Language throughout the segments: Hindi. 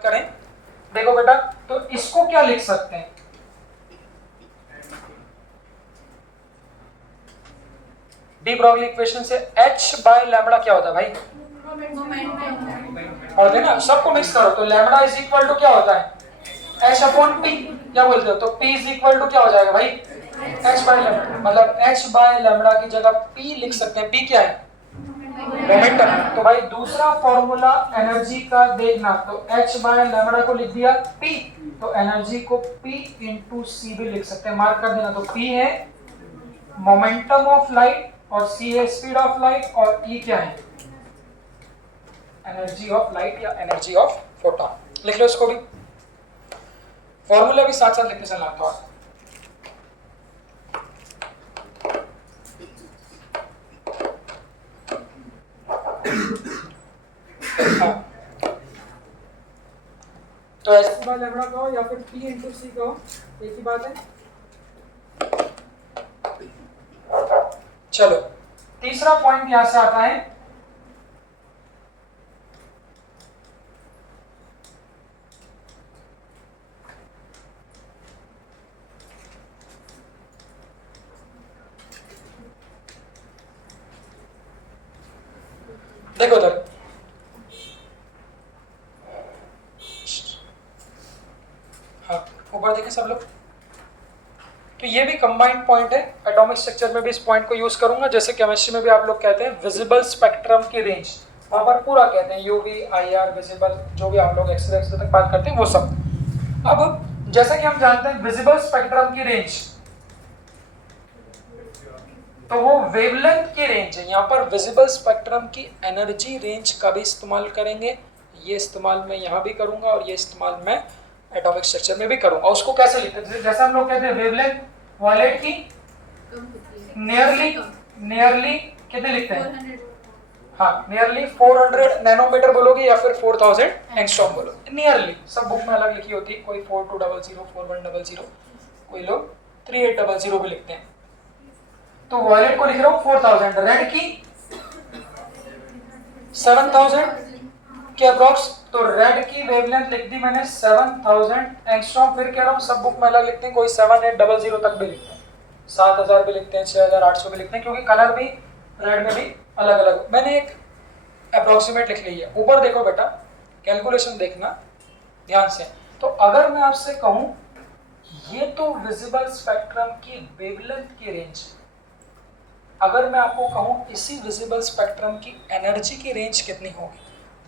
करें, देखो बेटा, तो इसको क्या लिख सकते हैं? डी ब्रॉगली इक्वेशन से h बाय लैम्बडा क्या होता है भाई? और देखना सबको मिक्स करो तो लैम्बडा इज इक्वल टू क्या होता है? h upon p। क्या बोलते हो? तो p इज इक्वल टू क्या हो जाएगा भाई? h by lambda. मतलब h बाय लैम्बडा की जगह p लिख सकते हैं। p क्या है? मोमेंटम। तो भाई दूसरा फॉर्मूला एनर्जी का देखना, तो h बाय लैम्बडा को लिख दिया p, तो एनर्जी को p इंटू सी भी लिख सकते हैं। मार्क कर देना। तो p है मोमेंटम ऑफ लाइट और c है स्पीड ऑफ लाइट और e क्या है? एनर्जी ऑफ लाइट या एनर्जी ऑफ फोटॉन। लिख लो इसको भी, फॉर्मूला भी साथ साथ लिखते चलना। तो तो एच बाय लैम्बडा कहो या फिर p इंटू सी कहो, एक ही बात है। चलो तीसरा पॉइंट यहां से आता है, देखो उधर, हाँ ऊपर देखें सब लोग। तो ये भी कंबाइंड पॉइंट है, एटॉमिक स्ट्रक्चर में भी इस पॉइंट को यूज करूंगा। जैसे केमिस्ट्री में भी आप लोग कहते हैं विजिबल स्पेक्ट्रम की रेंज, वहां पर पूरा कहते हैं यूवी, आईआर, विजिबल, जो भी आप लोग एक्सरे तक बात करते हैं वो सब। अब जैसा कि हम जानते हैं विजिबल स्पेक्ट्रम की रेंज, तो वो वेवलेंथ की रेंज है। यहाँ पर विजिबल स्पेक्ट्रम की एनर्जी रेंज का भी इस्तेमाल करेंगे। ये इस्तेमाल मैं यहाँ भी करूंगा और ये इस्तेमाल मैं एटॉमिक स्ट्रक्चर में भी करूंगा। उसको कैसे लिखते हैं? जैसे हम लोग कहते हैं वेवलेंथ वायलेट की नियरली कितने लिखते हैं? हाँ नियरली 400 नैनोमीटर बोलोगे या फिर 4000 एंगस्ट्रॉम बोलोगे। नियरली सब बुक में अलग लिखी होती है, कोई 4200, 4100, कोई लोग 3800 भी लिखते हैं। तो वायलेट को लिख रहा हूँ 4000, रेड की 7000 के अप्रॉक्स। तो रेड की वेवलेंथ लिख दी मैंने 7000 एंगस्ट्रॉम। फिर कह रहा हूँ सब बुक में अलग लिखते हैं, कोई 7800 तक भी लिखते हैं, 7000 भी लिखते हैं, 6800 भी लिखते हैं, क्योंकि कलर भी रेड में भी अलग अलग। मैंने एक अप्रोक्सीमेट लिख ली है। ऊपर देखो बेटा, कैलकुलेशन देखना ध्यान से। तो अगर मैं आपसे कहूं ये तो विजिबल स्पेक्ट्रम की वेवलेंथ की रेंज, अगर मैं आपको कहूं इसी विजिबल स्पेक्ट्रम की एनर्जी की रेंज कितनी होगी,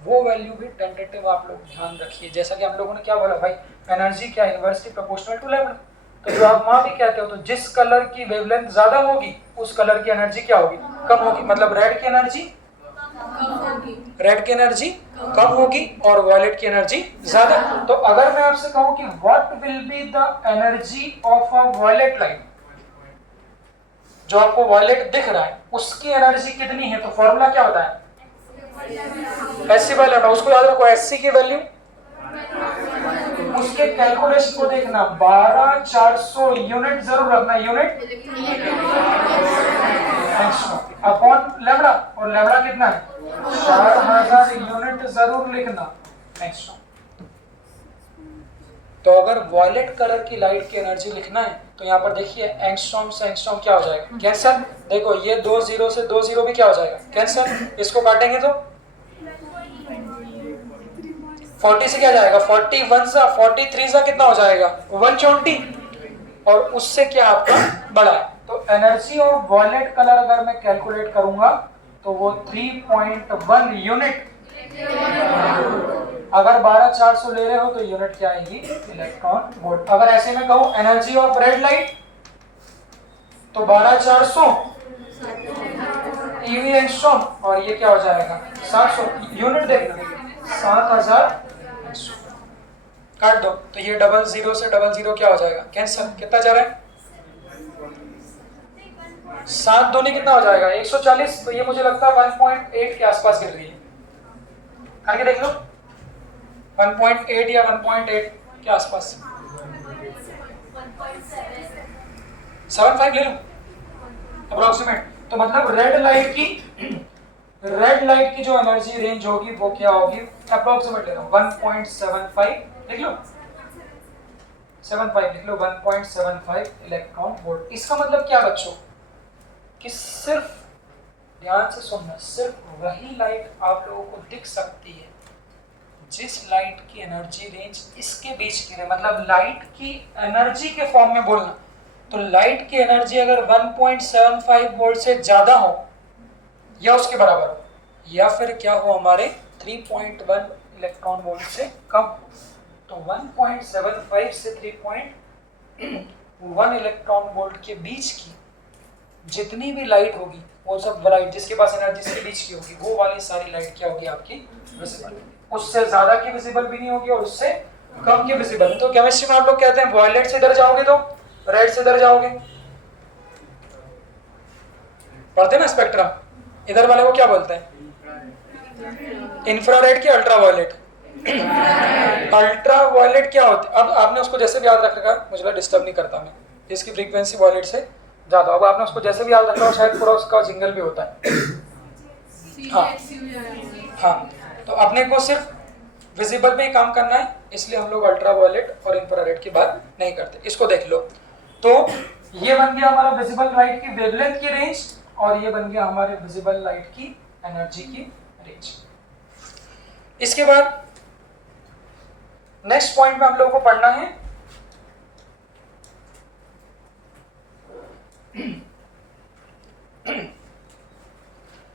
वो वैल्यू भी टेंटेटिव आप लोग ध्यान रखिए। जैसा कि हम लोगों ने क्या बोला भाई, एनर्जी क्या है? Inversely proportional to lambda. तो जो आप वहां भी कहते हो, तो जिस कलर की वेवलेंथ ज्यादा होगी उस कलर की एनर्जी क्या होगी? कम होगी। मतलब रेड की एनर्जी कम होगी और वायलेट की एनर्जी ज्यादा। तो अगर मैं आपसे कहूं कि what will be the energy of a violet light, जो आपको वायलेट दिख रहा है उसकी एनर्जी कितनी है, तो फॉर्मूला क्या होता है? SC by lambda. उसको याद रखो, एससी की वैल्यू, उसके कैलकुलेशन को देखना, 12400 यूनिट जरूर रखना, यूनिट अपॉन लैम्बडा, और लैम्बडा कितना है? 4000 यूनिट जरूर लिखना एंगस्ट्रॉम। तो अगर वॉयलेट कलर की लाइट की एनर्जी लिखना है तो यहाँ पर देखिए एंगस्ट्रॉम से एंगस्ट्रॉम क्या हो जाएगा? कैंसल। देखो ये 2 0 से 2 0 भी क्या हो जाएगा? कैंसल। इसको काटेंगे तो 40 से क्या जाएगा? 41 सा 43 सा कितना हो जाएगा? 120। और उससे क्या आपका बड़ा है। तो एनर्जी ऑफ वॉयलेट कलर अगर मैं कैलकुलेट करूंगा तो वो 3.1 यूनिट। अगर 12400 ले रहे हो तो यूनिट क्या आएगी? Electron volt. अगर ऐसे में कहूं एनर्जी ऑफ रेड लाइट, तो 12400 ईवी एंगस्ट्रॉम, और ये क्या हो जाएगा? 700 यूनिट। देखना 7000 काट दो, तो ये 00 से 00 क्या हो जाएगा? कैंसल। कितना जा रहा है? 7 दूनी कितना हो जाएगा? 140। तो ये मुझे लगता है 1.8 के आसपास गिर रही है। करके देख लो, 1.8 या 1.8 के आसपास। 75 ले लो अप्रोक्सीमेट। तो मतलब रेड लाइट की रेड लाइट की जो एनर्जी रेंज होगी वो क्या होगी, अप्रोक्सीमेट ले रहा हूं 1.75 लिख लो, 75 लिख लो, 1.75 इलेक्ट्रॉन वोल्ट। इसका मतलब क्या बच्चों कि सिर्फ ध्यान से सुनना, सिर्फ वही लाइट आप लोगों को दिख सकती है जिस लाइट की एनर्जी रेंज इसके बीच की है। मतलब लाइट की एनर्जी के फॉर्म में बोलना, तो लाइट की एनर्जी अगर 1.75 वोल्ट से ज्यादा हो या उसके बराबर हो, या फिर क्या हो हमारे 3.1 इलेक्ट्रॉन वोल्ट से कम, तो 1.75 से 3.1 इलेक्ट्रॉन वोल्ट के बीच की जितनी भी लाइट होगी, वो सब लाइट जिसके पास एनर्जी इसके बीच की होगी, वो वाली सारी लाइट क्या होगी आपकी विजिबल। उससे ज्यादा की विजिबल भी नहीं होगी और उससे कम की विजिबल। तो केमिस्ट्री में आप लोग कहते हैं वायलेट से इधर जाओगे तो रेड से इधर जाओगे, पढ़ते ना स्पेक्ट्रम, इधर वाले को क्या बोलते हैं, इंफ्रारेड की अल्ट्रा वायलेट। अल्ट्रा वायलेट क्या होती है, अब आपने उसको जैसे भी याद रखा, मुझे डिस्टर्ब नहीं करता मैं, इसकी फ्रीक्वेंसी वायलेट से ज्यादा, अब आपने उसको जैसे भी याद रखा हो, शायद पूरा उसका जिंगल भी होता है। हाँ, तो अपने को सिर्फ विजिबल पे ही काम करना है, इसलिए हम लोग अल्ट्रा वायलेट और इंफ्रारेड की बात नहीं करते। इसको देख लो, तो ये बन गया हमारा विजिबल लाइट की वेवलेंथ की रेंज, और ये बन गया हमारे विजिबल लाइट की एनर्जी की रेंज। इसके बाद नेक्स्ट पॉइंट में हम लोगों को पढ़ना है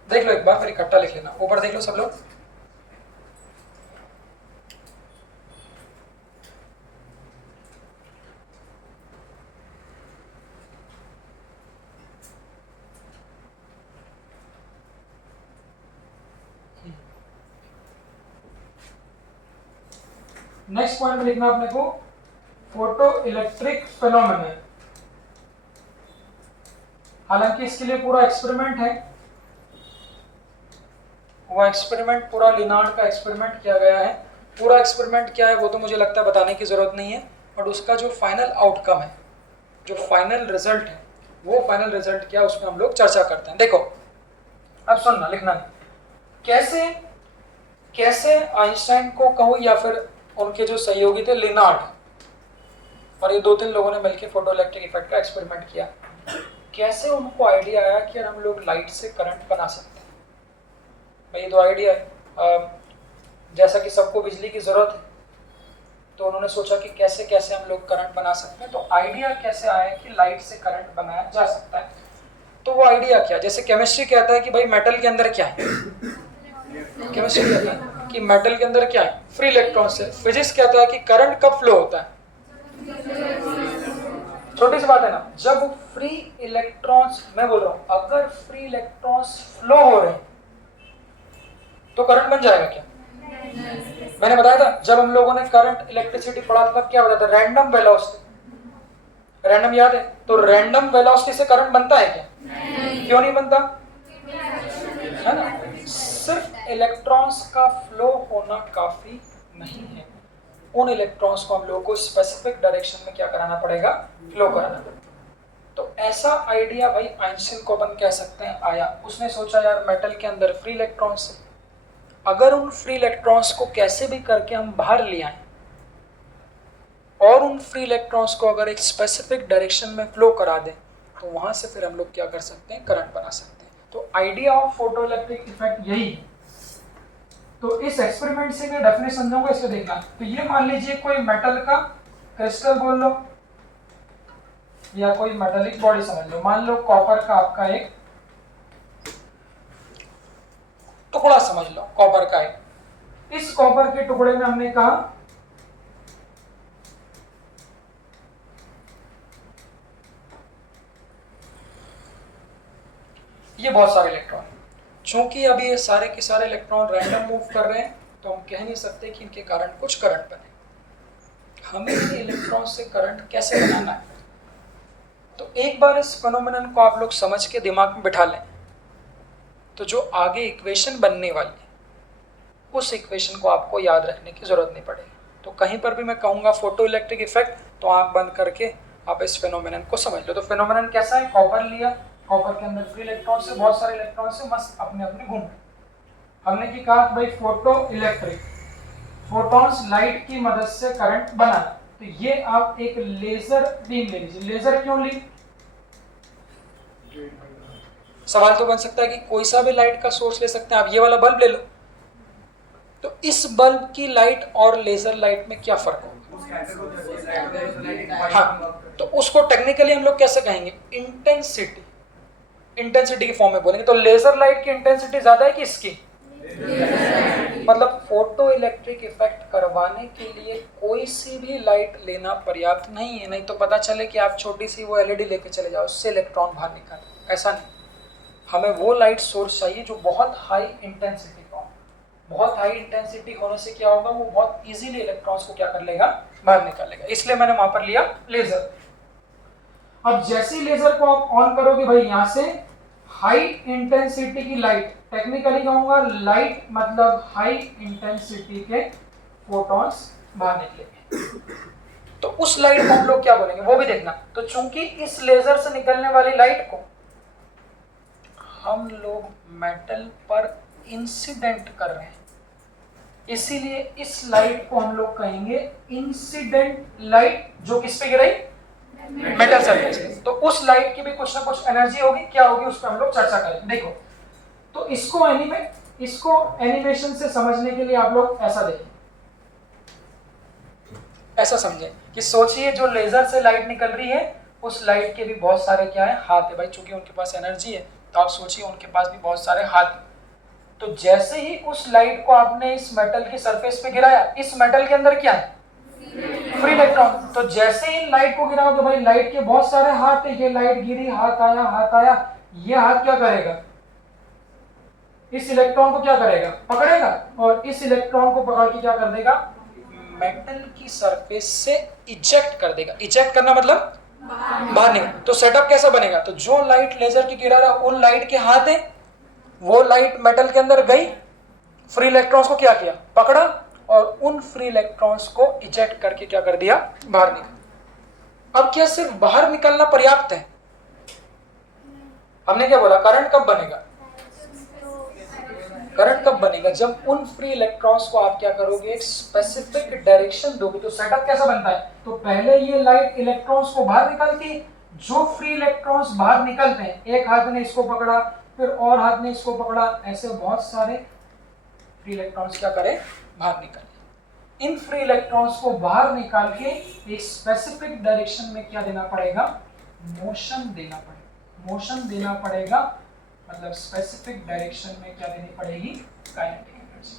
देख लो एक बार, फिर इकट्ठा लिख लेना, ऊपर देख लो सब लोग। नेक्स्ट पॉइंट में लिखना अपने को फोटो इलेक्ट्रिक फिनोमेना। हालांकि इसके लिए पूरा एक्सपेरिमेंट है, वो एक्सपेरिमेंट पूरा लिनार्ड का एक्सपेरिमेंट किया गया है। पूरा एक्सपेरिमेंट क्या है वो तो मुझे लगता है बताने की जरूरत नहीं है, बट उसका जो फाइनल आउटकम है, जो फाइनल रिजल्ट है, वो फाइनल रिजल्ट क्या है उसमें हम लोग चर्चा करते हैं। देखो अब सुनना, लिखना कैसे कैसे आइंस्टाइन को कहूँ या फिर उनके जो सहयोगी थे लिनार्ड, और ये 2-3 लोगों ने मिलकर फोटो इलेक्ट्रिक इफेक्ट का एक्सपेरिमेंट किया, कैसे उनको आइडिया आया कि हम लोग लाइट से करंट बना सकते हैं। भाई तो आइडिया जैसा कि सबको बिजली की जरूरत है, तो उन्होंने सोचा कि कैसे कैसे हम लोग करंट बना सकते हैं। तो आइडिया कैसे आया कि लाइट से करंट बनाया जा सकता है, तो वो आइडिया क्या, जैसे केमिस्ट्री कहता है कि भाई मेटल के अंदर क्या है, केमिस्ट्री कहता है कि मेटल के अंदर क्या है, फ्री इलेक्ट्रॉन्स है। फिजिक्स कहता है कि करंट कब फ्लो होता है, छोटी सी बात है ना, जब फ्री इलेक्ट्रॉन्स, मैं बोल रहा हूं अगर फ्री इलेक्ट्रॉन्स फ्लो हो रहे हैं तो करंट बन जाएगा क्या। मैंने बताया था जब हम लोगों ने करंट इलेक्ट्रिसिटी पढ़ा था क्या बताया था, रैंडम वेलोसिटी, रैंडम याद है, तो रैंडम वेलोसिटी से करंट बनता है क्या, क्यों नहीं बनता, है ना। सिर्फ इलेक्ट्रॉन्स का फ्लो होना काफी नहीं है, उन इलेक्ट्रॉन्स को हम लोगों को स्पेसिफिक डायरेक्शन में क्या कराना पड़ेगा, फ्लो कराना पड़ेगा। तो ऐसा आइडिया भाई आइंस्टाइन को अपन कह सकते हैं आया। उसने सोचा यार मेटल के अंदर फ्री इलेक्ट्रॉन्स है, अगर उन फ्री इलेक्ट्रॉन्स को कैसे भी करके हम बाहर ले आए और उन फ्री इलेक्ट्रॉन्स को अगर एक स्पेसिफिक डायरेक्शन में फ्लो करा दें, तो वहां से फिर हम लोग क्या कर सकते हैं, करंट बना सकते हैं। तो idea of photo electric effect यही है। तो इस एक्सपेरिमेंट से मैं डेफिनेशन समझाऊंगा, इसको देखना। तो ये मान लीजिए कोई मेटल का क्रिस्टल बोल लो या कोई मेटालिक बॉडी समझ लो, मान लो कॉपर का आपका एक टुकड़ा समझ लो, कॉपर का एक। इस कॉपर के टुकड़े में हमने कहा ये बहुत सारे इलेक्ट्रॉन, चूंकि अभी ये सारे के सारे इलेक्ट्रॉन रैंडम मूव कर रहे हैं, तो हम कह नहीं सकते कि इनके कारण कुछ करंट बने। हमें इन इलेक्ट्रॉन से करंट कैसे बनाना है, तो एक बार इस फिनोमेनन को आप लोग समझ के दिमाग में बिठा लें, तो जो आगे इक्वेशन बनने वाली है उस इक्वेशन को आपको याद रखने की जरूरत नहीं पड़ेगी। तो कहीं पर भी मैं कहूँगा फोटो इलेक्ट्रिक इफेक्ट, तो आंख बंद करके आप इस फिनोमेनन को समझ लो। तो फिनोमेनन कैसा है, कॉपर लिया, कॉपर के अंदर फ्री इलेक्ट्रॉन से बहुत सारे इलेक्ट्रॉन से मस्त अपने अपने घूम रहे, हमने की कहा कि भाई फोटो इलेक्ट्रिक, फोटॉन्स लाइट की मदद से करंट बनाना। तो ये आप एक लेजर बीम ले लीजिए। लेजर क्यों ली? सवाल तो बन सकता है कि कोई सा भी लाइट का सोर्स ले सकते हैं, आप ये वाला बल्ब ले लो। तो इस बल्ब की लाइट और लेजर लाइट में क्या फर्क होगा? हाँ, तो उसको टेक्निकली हम लोग कैसे कहेंगे? इंटेंसिटी, इंटेंसिटी के फॉर्म में बोलेंगे। तो लेजर लाइट की इंटेंसिटी ज्यादा है कि इसकी? मतलब फोटो इलेक्ट्रिक इफेक्ट करवाने के लिए कोई सी भी लाइट लेना पर्याप्त नहीं है। नहीं तो पता चले कि आप छोटी सी वो एलईडी लेके चले जाओ, उससे इलेक्ट्रॉन बाहर निकाले, ऐसा नहीं। हमें वो लाइट सोर्स चाहिए जो बहुत हाई इंटेंसिटी का हो। बहुत हाई इंटेंसिटी होने से क्या होगा, वो बहुत इजीली इलेक्ट्रॉन्स को क्या कर लेगा, बाहर निकालेगा। इसलिए मैंने वहां पर लिया लेजर। अब जैसे ही लेजर को आप ऑन करोगे भाई, यहां से हाई इंटेंसिटी की लाइट, टेक्निकली कहूंगा लाइट मतलब हाई इंटेंसिटी के फोटॉन्स बाहर निकलेंगे। तो उस लाइट को हम लोग क्या बोलेंगे वो भी देखना। तो चूंकि इस लेजर से निकलने वाली लाइट को हम लोग मेटल पर इंसिडेंट कर रहे हैं, इसीलिए इस लाइट को हम लोग कहेंगे इंसिडेंट लाइट, जो किस पे गिरी, मेटल सरफेस पे। तो उस लाइट की भी कुछ ना कुछ एनर्जी होगी, क्या होगी उस पर हम लोग चर्चा करेंगे। देखो, तो इसको एनिमेशन से समझने के लिए आप लोग ऐसा देखिए, ऐसा समझें कि सोचिए जो लेजर से लाइट निकल रही है, उस लाइट के भी बहुत सारे क्या है, हाथ है भाई। चूंकि उनके पास एनर्जी है तो आप सोचिए उनके पास भी बहुत सारे हाथ हैं। तो जैसे ही उस लाइट को आपने इस मेटल की सरफेस पे गिराया, इस मेटल के अंदर क्या है, फ्री इलेक्ट्रॉन। तो जैसे ही लाइट को गिराओगे भाई, लाइट के बहुत सारे हाथ है, ये लाइट गिरी, हाथ आया, हाथ आया, ये हाथ क्या करेगा, इस इलेक्ट्रॉन को क्या करेगा, पकड़ेगा, और इस इलेक्ट्रॉन को पकड़ के क्या कर देगा, मेटल की सरफेस से इजेक्ट कर देगा। इजेक्ट करना मतलब बाहर निकल। तो सेटअप कैसा बनेगा, तो जो लाइट लेजर की गिरा रहा उन लाइट के हाथ है, वो लाइट मेटल के अंदर गई, फ्री इलेक्ट्रॉन्स को क्या किया, पकड़ा, और उन फ्री इलेक्ट्रॉन्स को इजेक्ट करके क्या कर दिया, बाहर निकल। अब क्या सिर्फ बाहर निकलना पर्याप्त है? हमने क्या बोला, करंट कब बनेगा? करंट कब बनेगा, जब उन फ्री इलेक्ट्रॉन्स को आप क्या करोगे, एक स्पेसिफिक डायरेक्शन दोगे। तो सेटअप कैसा बनता है, तो पहले ये लाइट इलेक्ट्रॉन्स को बाहर निकलती, जो फ्री इलेक्ट्रॉन्स बाहर निकलते हैं, एक हाथ ने इसको पकड़ा, फिर और हाथ ने इसको पकड़ा, ऐसे बहुत सारे फ्री इलेक्ट्रॉन्स क्या करें, बाहर निकले। इन फ्री इलेक्ट्रॉन्स को बाहर निकाल के एक स्पेसिफिक डायरेक्शन में क्या देना पड़ेगा, मोशन देना पड़ेगा। मोशन देना पड़ेगा मतलब स्पेसिफिक डायरेक्शन में क्या देनी पड़ेगी, काइनेटिक एनर्जी।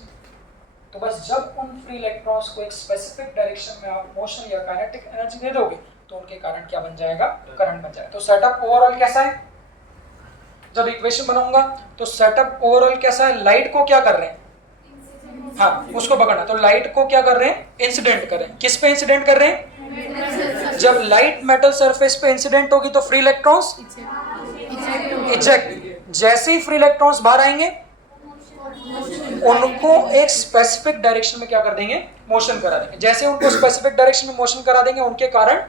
तो बस जब उन फ्री इलेक्ट्रॉन्स को एक स्पेसिफिक डायरेक्शन में आप मोशन या काइनेटिक एनर्जी दे दोगे, तो उनके कारण क्या बन जाएगा, करंट बन जाएगा। तो सेटअप ओवरऑल कैसा है, जब इक्वेशन बनाऊंगा तो सेटअप ओवरऑल कैसा है, लाइट को क्या कर रहे हैं, हाँ उसको पकड़ना। तो लाइट को क्या कर रहे हैं, इंसिडेंट कर रहे हैं। किस पे इंसिडेंट कर रहे हैं, जब लाइट मेटल सरफेस पे इंसिडेंट होगी तो फ्री इलेक्ट्रॉन्स इजेक्ट। जैसे ही फ्री इलेक्ट्रॉन्स बाहर आएंगे, उनको एक स्पेसिफिक डायरेक्शन में क्या कर देंगे, मोशन करा देंगे। जैसे उनको स्पेसिफिक डायरेक्शन में मोशन करा देंगे, उनके कारण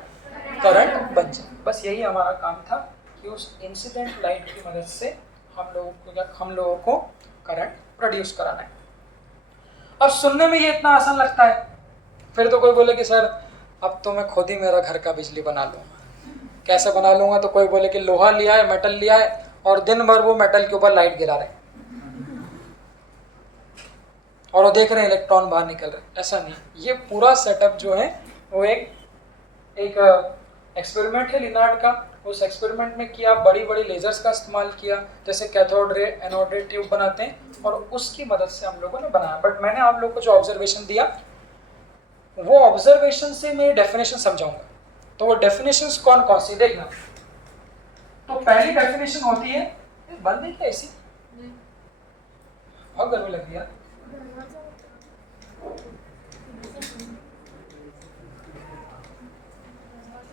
करंट बन जाए। बस यही हमारा काम था कि उस इंसिडेंट लाइट की मदद से हम लोगों को करंट प्रोड्यूस कराना है। अब सुनने में ये इतना आसान लगता है, फिर तो कोई बोले कि सर अब तो मैं खुद ही मेरा घर का बिजली बना लूँगा। कैसे बना लूँगा, तो कोई बोले कि लोहा लिया है, मेटल लिया है, और दिन भर वो मेटल के ऊपर लाइट गिरा रहे और वो देख रहे हैं इलेक्ट्रॉन बाहर निकल रहे। ऐसा नहीं, ये पूरा सेटअप जो है वो एक एक्सपेरिमेंट है लिनार्ड का। उस एक्सपेरिमेंट में किया, बड़ी बड़ी लेजर्स का इस्तेमाल किया, जैसे cathode ray, anode ray tube बनाते हैं, और उसकी मदद से हम लोगों ने बनाया। बट मैंने आप लोग को जो ऑब्जर्वेशन दिया, वो ऑब्जर्वेशन से मैं डेफिनेशन समझाऊंगा। तो वो डेफिनेशंस कौन कौन सी देखना। तो पहली डेफिनेशन होती है, बंद है क्या ऐसी, बहुत गर्मी लग रही है।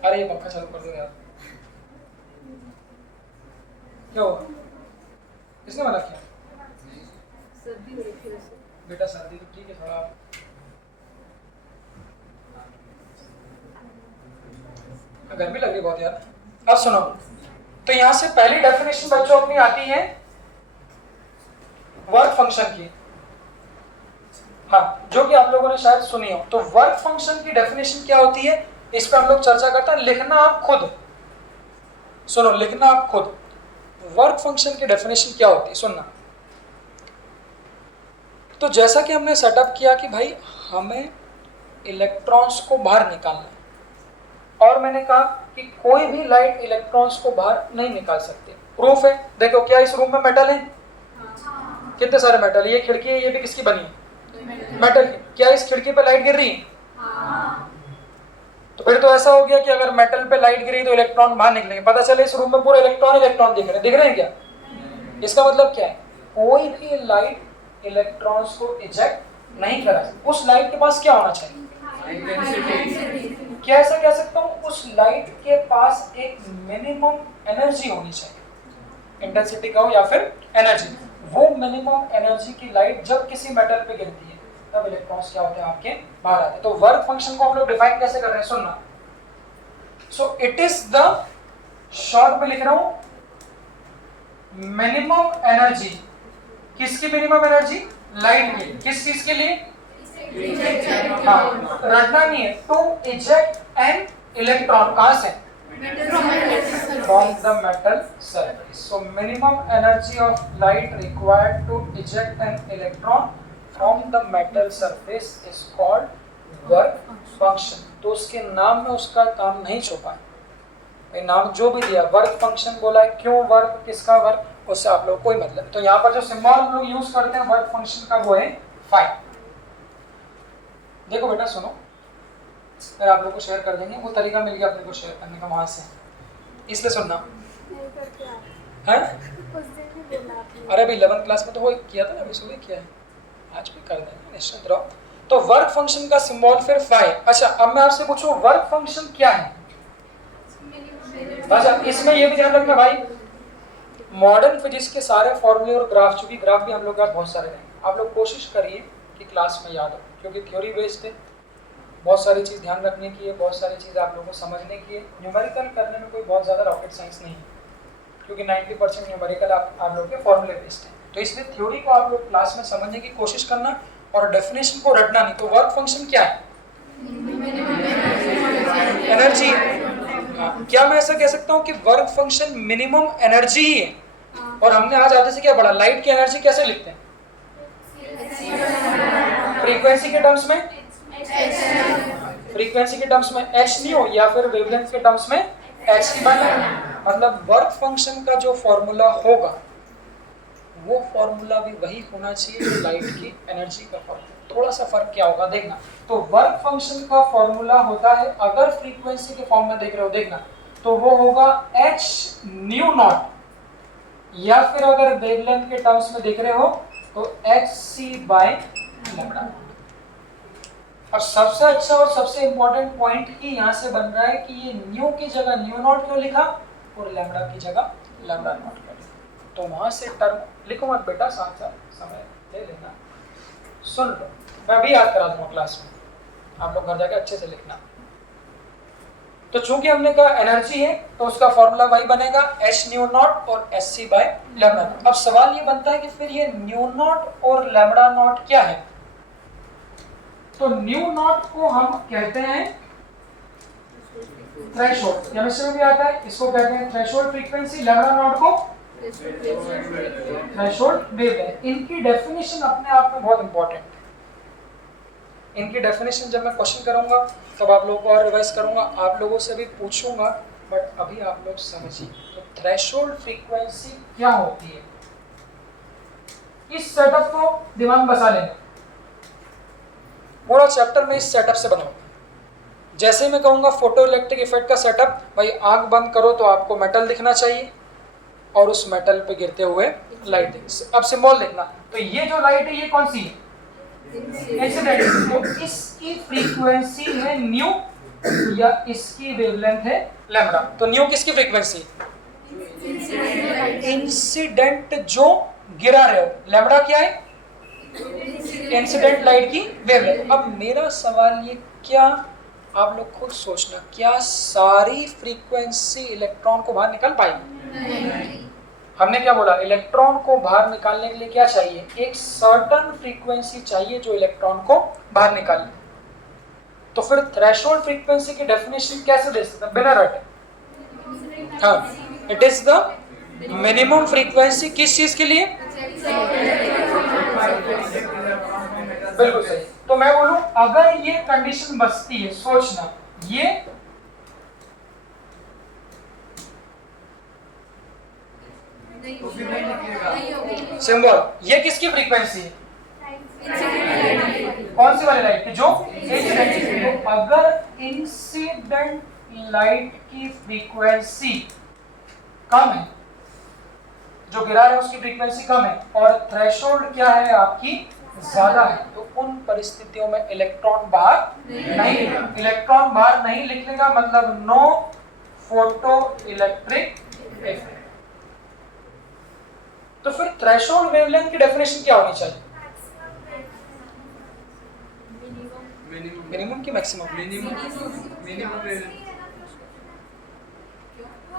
अरे ये पंखा चालू कर दो यार, क्या हुआ, किसने मना किया, सर्दी हो रही है बेटा, सर्दी तो ठीक है, थोड़ा गर्मी लग रही है बहुत यार। अब सुनो, तो यहां से पहली डेफिनेशन बच्चों अपनी आती है वर्क फंक्शन की। हाँ, जो कि आप लोगों ने शायद सुनी हो। तो वर्क फंक्शन की डेफिनेशन क्या होती है, इस पर हम लोग चर्चा करते हैं। लिखना आप खुद, सुनो, लिखना आप खुद। वर्क फंक्शन की डेफिनेशन क्या होती है, सुनना। तो जैसा कि हमने सेटअप किया कि भाई हमें इलेक्ट्रॉन्स को बाहर निकालना है, और मैंने कहा कि कोई भी लाइट इलेक्ट्रॉन्स को बाहर नहीं निकाल सकती। प्रूफ है, देखो क्या इस रूम में मेटल है, कितने सारे मेटल। ये खिड़की है, ये भी किसकी बनी है, मेटल की। क्या इस खिड़की पे लाइट गिर रही है? तो फिर तो ऐसा हो गया कि अगर मेटल पे लाइट गिरी तो इलेक्ट्रॉन बाहर निकलेंगे। पता चले इस रूम में पूरे इलेक्ट्रॉन दिख रहे हैं क्या? इसका मतलब क्या है, कोई भी लाइट इलेक्ट्रॉन्स को इजेक्ट नहीं करा सकती। उस लाइट के पास क्या होना चाहिए, क्या ऐसा कह सकता हूँ, उस लाइट के पास एक मिनिमम एनर्जी होनी चाहिए, इंटेंसिटी का हो या फिर एनर्जी। वो मिनिमम एनर्जी की लाइट जब किसी मेटल पे गिरती है तब इलेक्ट्रॉन्स क्या होते हैं, आपके बाहर आते हैं। तो वर्क फंक्शन को हम लोग डिफाइन कैसे कर रहे हैं, सुनना। So it is the, short में लिख रहा हूं, मिनिमम एनर्जी। किसकी मिनिमम एनर्जी? लाइट की। किस चीज के लिए? हाँ, रटना नहीं है। टू इजेक्ट एन इलेक्ट्रॉन, कहां से? From the metal surface. So minimum energy of light required to eject an electron from the metal surface is called work function. तो उसके नाम में उसका काम नहीं छुपा है, नाम जो भी दिया वर्क फंक्शन बोला है। क्यों वर्क, किसका वर्क, उससे आप लोग कोई मतलब। तो यहाँ पर जो सिंबल हम लोग यूज करते हैं वर्क फंक्शन का, वो है फाई। देखो बेटा सुनो, फिर आप लोग को शेयर कर देंगे। वो तरीका मिल गया अपने को शेयर करने का वहां से, इसलिए सुनना है। अरे अभी 11th क्लास में तो वो किया था ना, अभी सुबह किया है, आज भी कर देंगे, निश्चित रहो। तो वर्क फंक्शन का सिंबल फिर फाई। अच्छा, अब मैं आपसे पूछूं वर्क फंक्शन क्या है। अच्छा, इसमें ये भी ध्यान रखना भाई, मॉडर्न फिजिक्स के सारे फॉर्मूले और ग्राफ, चूंकि ग्राफ भी हम लोग का बहुत सारे रहेंगे, आप लोग कोशिश करिए कि क्लास में याद हो, क्योंकि थ्योरी बेस्ड है, बहुत सारी चीज़ ध्यान रखने की है, बहुत सारी चीज़ आप लोगों को समझने की है। न्यूमेरिकल करने में कोई बहुत ज़्यादा रॉकेट साइंस नहीं है, क्योंकि 90% न्यूमेरिकल आप लोग के फॉर्मूले बेस्ड है। तो इसलिए थ्योरी को आप लोग क्लास में समझने की कोशिश करना और डेफिनेशन को रटना नहीं। तो वर्क फंक्शन क्या है, एनर्जी। क्या मैं ऐसा कह सकता हूँ कि वर्क फंक्शन मिनिमम एनर्जी ही है? और हमने आज आते से क्या पढ़ा, लाइट की एनर्जी कैसे लिखते हैं, फ्रीक्वेंसी के टर्म्स में, फ्रीक्वेंसी के टर्म्स में h नहीं हो, या फिर वेवलेंथ के टर्म्स में h की बात। मतलब वर्क फंक्शन का जो फॉर्मूला होगा वो फॉर्मूला भी वही होना चाहिए जो लाइट की एनर्जी का फॉर्मूला। थोड़ा सा फर्क क्या होगा देखना। तो वर्क फंक्शन का फॉर्मूला होता है, अगर फ्रीक्वेंसी के फॉर्म में देख रहे हो देखना, तो वो होगा h न्यू नॉट, या फिर अगर वेवलेंथ के टर्म्स में देख रहे हो तो hc/λ। और सबसे अच्छा और सबसे इंपॉर्टेंट पॉइंट ही यहाँ से बन रहा है कि ये न्यू की जगह न्यू नॉट क्यों लिखा और लैम्बडा की जगह लैम्बडा नॉट क्यों लिखा। तो वहां से टर्म लिखो मत बेटा, साथ साथ समय ले लेना, सुन लो, मैं भी याद करा दूंगा क्लास में, आप लोग घर जाके अच्छे से लिखना। तो चूंकि हमने कहा एनर्जी है तो उसका फॉर्मूला वही बनेगा, h न्यू नॉट और hc/λ। अब सवाल ये बनता है कि फिर ये न्यू नॉट और लैम्बडा नॉट क्या है। तो न्यू नॉट को हम कहते हैं थ्रेशोल्ड, केमिस्ट्री में भी आता है, इसको कहते हैं थ्रेशोल्ड फ्रीक्वेंसी, लैम्बडा नॉट को थ्रेशोल्ड वेवलेंथ। इनकी डेफिनेशन अपने आप में बहुत इंपॉर्टेंट है। इनकी डेफिनेशन जब मैं क्वेश्चन करूंगा तब आप लोगों को और रिवाइज करूंगा, आप लोगों से भी पूछूंगा, बट अभी आप लोग समझिए। तो थ्रेशोल्ड फ्रीक्वेंसी क्या होती है, इस सेटअप को दिमाग में बसा लेना। पूरा चैप्टर में इस सेटअप से बनाऊंगा। जैसे मैं कहूंगा फोटो इलेक्ट्रिक इफेक्ट का सेटअप, भाई आंख बंद करो तो आपको मेटल दिखना चाहिए और उस मेटल पे गिरते हुए लाइट दिखे। अब सिंबल देखना, तो ये जो लाइट है ये कौन सी है, इंसिडेंट। तो इसकी फ्रीक्वेंसी है न्यू या इसकी वेवलेंथ है लैम्बडा। तो न्यू किसकी फ्रीक्वेंसी, इंसिडेंट जो गिरा रहे हो, लैम्बडा क्या है, इंसिडेंट लाइट की वेवलेंथ। अब मेरा सवाल ये, क्या आप लोग खुद सोचना, क्या सारी फ्रीक्वेंसी इलेक्ट्रॉन को बाहर निकल पाएगी? हमने क्या बोला, इलेक्ट्रॉन को बाहर निकालने के लिए क्या चाहिए, एक सर्टेन फ्रीक्वेंसी चाहिए जो इलेक्ट्रॉन को बाहर निकाले। तो फिर थ्रेशोल्ड फ्रीक्वेंसी की डेफिनेशन कैसे दे सकते हैं बिना रटे? हाँ, it is the minimum frequency किस चीज के लिए? बिल्कुल सही। तो मैं बोलूं अगर ये कंडीशन बचती है, सोचना ये सिंबल, ये किसकी फ्रीक्वेंसी है? कौन सी वाली लाइट की? जो इंसिडेंट। तो अगर इंसिडेंट लाइट की फ्रीक्वेंसी कम है, जो गिरा रहे हैं उसकी फ्रीक्वेंसी कम है, और थ्रेशोल्ड क्या है आपकी, ज्यादा है, तो उन परिस्थितियों में इलेक्ट्रॉन बाहर नहीं निकलेगा। इलेक्ट्रॉन बाहर नहीं निकलेगा मतलब नो फोटो इलेक्ट्रिक इफेक्ट। तो फिर थ्रेशोल्ड वेवलेंथ की डेफिनेशन क्या होनी चाहिए? मिनिमम की मैक्सिमम?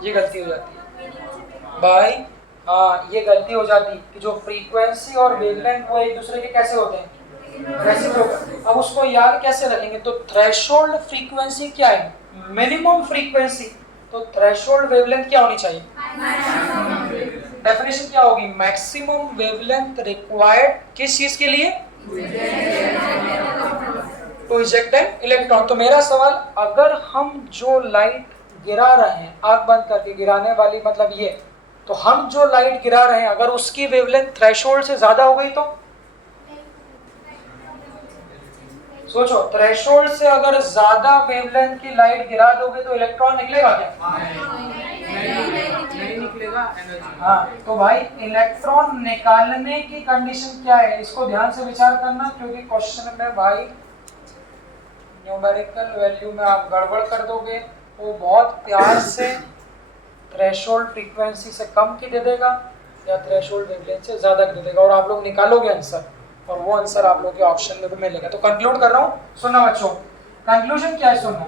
ये गलती हो जाती है भाई। हाँ, ये गलती हो जाती है कि जो फ्रीक्वेंसी और वेवलेंथ वो एक दूसरे के कैसे होते हैं, रेसिप्रोकल। अब उसको याद कैसे रखेंगे? तो थ्रेशोल्ड फ्रीक्वेंसी क्या है? Minimum frequency. तो थ्रेशोल्ड वेवलेंथ क्या होनी चाहिए? डेफिनेशन क्या होगी? मैक्सिमम वेवलेंथ रिक्वायर्ड किस चीज के लिए? To eject an electron. तो मेरा सवाल, अगर हम जो लाइट गिरा रहे हैं, आंख बंद करके गिराने वाली मतलब ये, तो हम जो लाइट गिरा रहे हैं अगर उसकी वेवलेंथ थ्रेशोल्ड से ज्यादा हो गई तो सोचो, थ्रेशोल्ड से अगर ज्यादा वेवलेंथ की लाइट गिरा दोगे तो इलेक्ट्रॉन निकलेगा क्या? नहीं निकलेगा एनर्जी। हाँ, तो भाई इलेक्ट्रॉन निकालने की कंडीशन क्या है, इसको ध्यान से विचार करना, क्योंकि क्वेश्चन में भाई न्यूमेरिकल वैल्यू में आप गड़बड़ कर दोगे, वो बहुत प्यार से थ्रेशोल्ड फ्रीक्वेंसी से कम की दे देगा या थ्रेशोल्ड वेवलेंथ से ज्यादा की दे देगा, और आप लोग निकालोगे आंसर, और वो आंसर आप लोग के ऑप्शन में भी मिलेगा। तो कंक्लूड कर रहा हूँ, सुनना बच्चों, कंक्लूजन क्या है सुनना।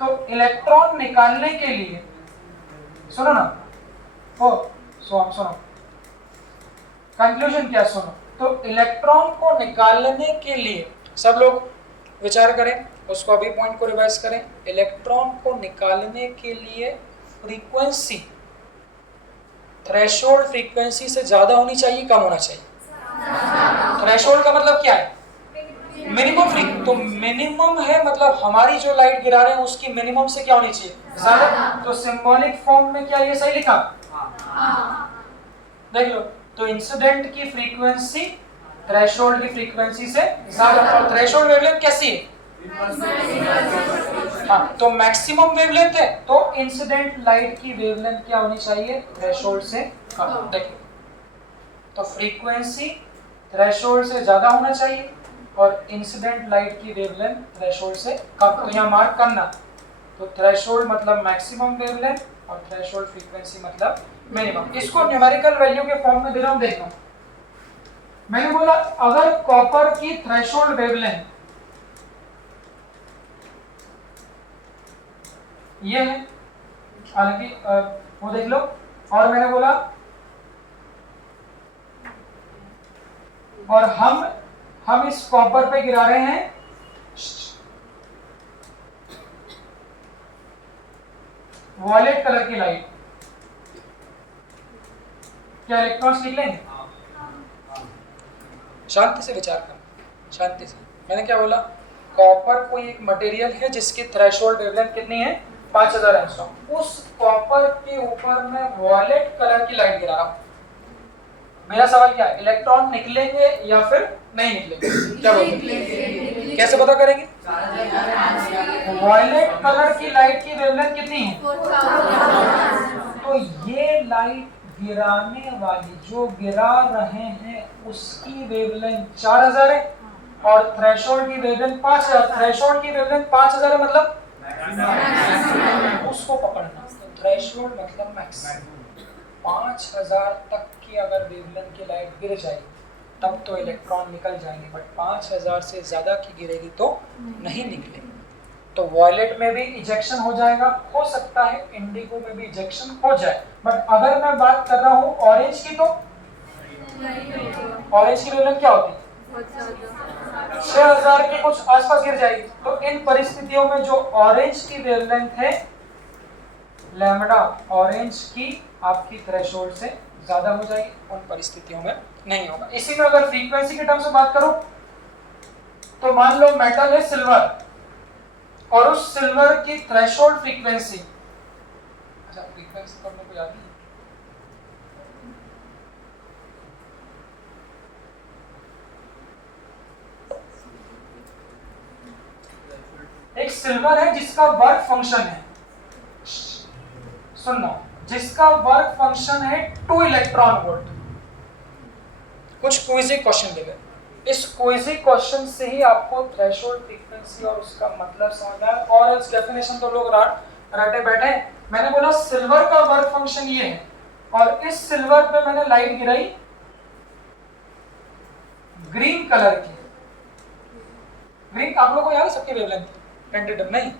तो इलेक्ट्रॉन निकालने के लिए, सुनो ना, सुनो, कंक्लूजन क्या सुनो। तो इलेक्ट्रॉन को निकालने के लिए सब लोग विचार करें, उसको अभी पॉइंट को रिवाइज करें। इलेक्ट्रॉन को निकालने के लिए फ्रीक्वेंसी थ्रेशोल्ड फ्रीक्वेंसी से ज्यादा होनी चाहिए, कम होना चाहिए? थ्रेशोल्ड का मतलब क्या है? Minimum free. तो मिनिमम है मतलब हमारी जो लाइट गिरा रहे हैं उसकी मिनिमम से क्या होनी चाहिए? ज्यादा। तो सिंबॉलिक फॉर्म में क्या ये सही लिखा? देख लो, तो इंसिडेंट की फ्रीक्वेंसी थ्रेशोल्ड की फ्रीक्वेंसी से ज्यादा। और थ्रेशोल्ड वेवलेंथ कैसी है? हाँ, तो मैक्सिमम वेवलेंथ है, तो इंसिडेंट लाइट की वेवलेंथ क्या होनी चाहिए? थ्रेशोल्ड से कम। देखिए, तो फ्रीक्वेंसी थ्रेशोल्ड से ज्यादा होना चाहिए और इंसिडेंट लाइट की वेवलेंथ थ्रेशोल्ड से कम। तो यहाँ मार्क करना, तो थ्रेशोल्ड मतलब मैक्सिमम वेवलेंथ और थ्रेशोल्ड फ्रीक्वेंसी मतलब मिनिमम। इसको न्यूमेरिकल वैल्यू के फॉर्म में दे रहा हूँ, देखो। मैंने बोला अगर कॉपर की थ्रेशोल्ड वेवलेंथ ये है, हालांकि वो देख लो, और मैंने बोला और हम इस कॉपर पे गिरा रहे हैं वॉयलेट कलर की लाइट, क्या इलेक्ट्रॉन्स निकलेंगे? शांति से विचार करना, शांति से। मैंने क्या बोला? कॉपर कोई एक मटेरियल है जिसकी थ्रेशोल्ड वेवलेंथ कितनी है? 5000 एंगस्ट्रॉम। उस कॉपर के ऊपर मैं वॉयलेट कलर की लाइट गिरा रहा हूं। मेरा सवाल क्या है? इलेक्ट्रॉन निकलेंगे या फिर नहीं निकलेंगे? क्या बोलते? कैसे पता करेंगे? वॉयलेट कलर की लाइट की वेवलेंथ कितनी है? तो ये लाइट गिराने वाली जो गिरा रहे हैं उसकी वेवलेंथ 4000 है और थ्रेशोल्ड की वेवलेंथ 5000। थ्रेशोल्ड की वेवलेंथ 5000 है मतलब उसको पकड़ना। तो थ्रेशोल्ड मतलब मैक्सिमम 5000 तक की अगर वेवलेंथ की लाइट गिर जाएगी तब तो इलेक्ट्रॉन निकल जाएंगे, बट 5000 से ज्यादा की गिरेगी तो नहीं निकलेगी। तो वॉयलेट में भी इजेक्शन हो जाएगा, हो सकता है इंडिगो में भी इजेक्शन हो जाए। बट अगर मैं बात कर रहा हूँ ऑरेंज की, तो ऑरेंज की वेवलेंथ क्या होती है? 6000 के कुछ आसपास गिर जाएगी। तो इन परिस्थितियों में जो ऑरेंज की वेवलेंथ है लैम्बडा ऑरेंज की आपकी थ्रेशोल्ड से ज्यादा हो जाएगी, उन परिस्थितियों में नहीं होगा। इसी में अगर फ्रीक्वेंसी के टर्म्स में बात करूं तो मान लो मेटल है सिल्वर और उस सिल्वर की थ्रेशोल्ड फ्रीक्वेंसी, अच्छा फ्रीक्वेंसी तो आपको याद नहीं, एक सिल्वर है जिसका वर्क फंक्शन है, सुनना, जिसका वर्क फंक्शन है 2 इलेक्ट्रॉन वोल्ट। कुछ क्विजी क्वेश्चन देंगे, इस क्विजी क्वेश्चन से ही आपको थ्रेशोल्ड फ्रीक्वेंसी और उसका मतलब समझ आए। और इस डेफिनेशन तो लोग रटे बैठे। मैंने बोला सिल्वर का वर्क फंक्शन ये है और इस सिल्वर पे मैंने लाइट गिराई ग्रीन कलर की। ग्रीन आप लोगों को याद है सबकी वेवलेंथ टेंटेटिव नहीं?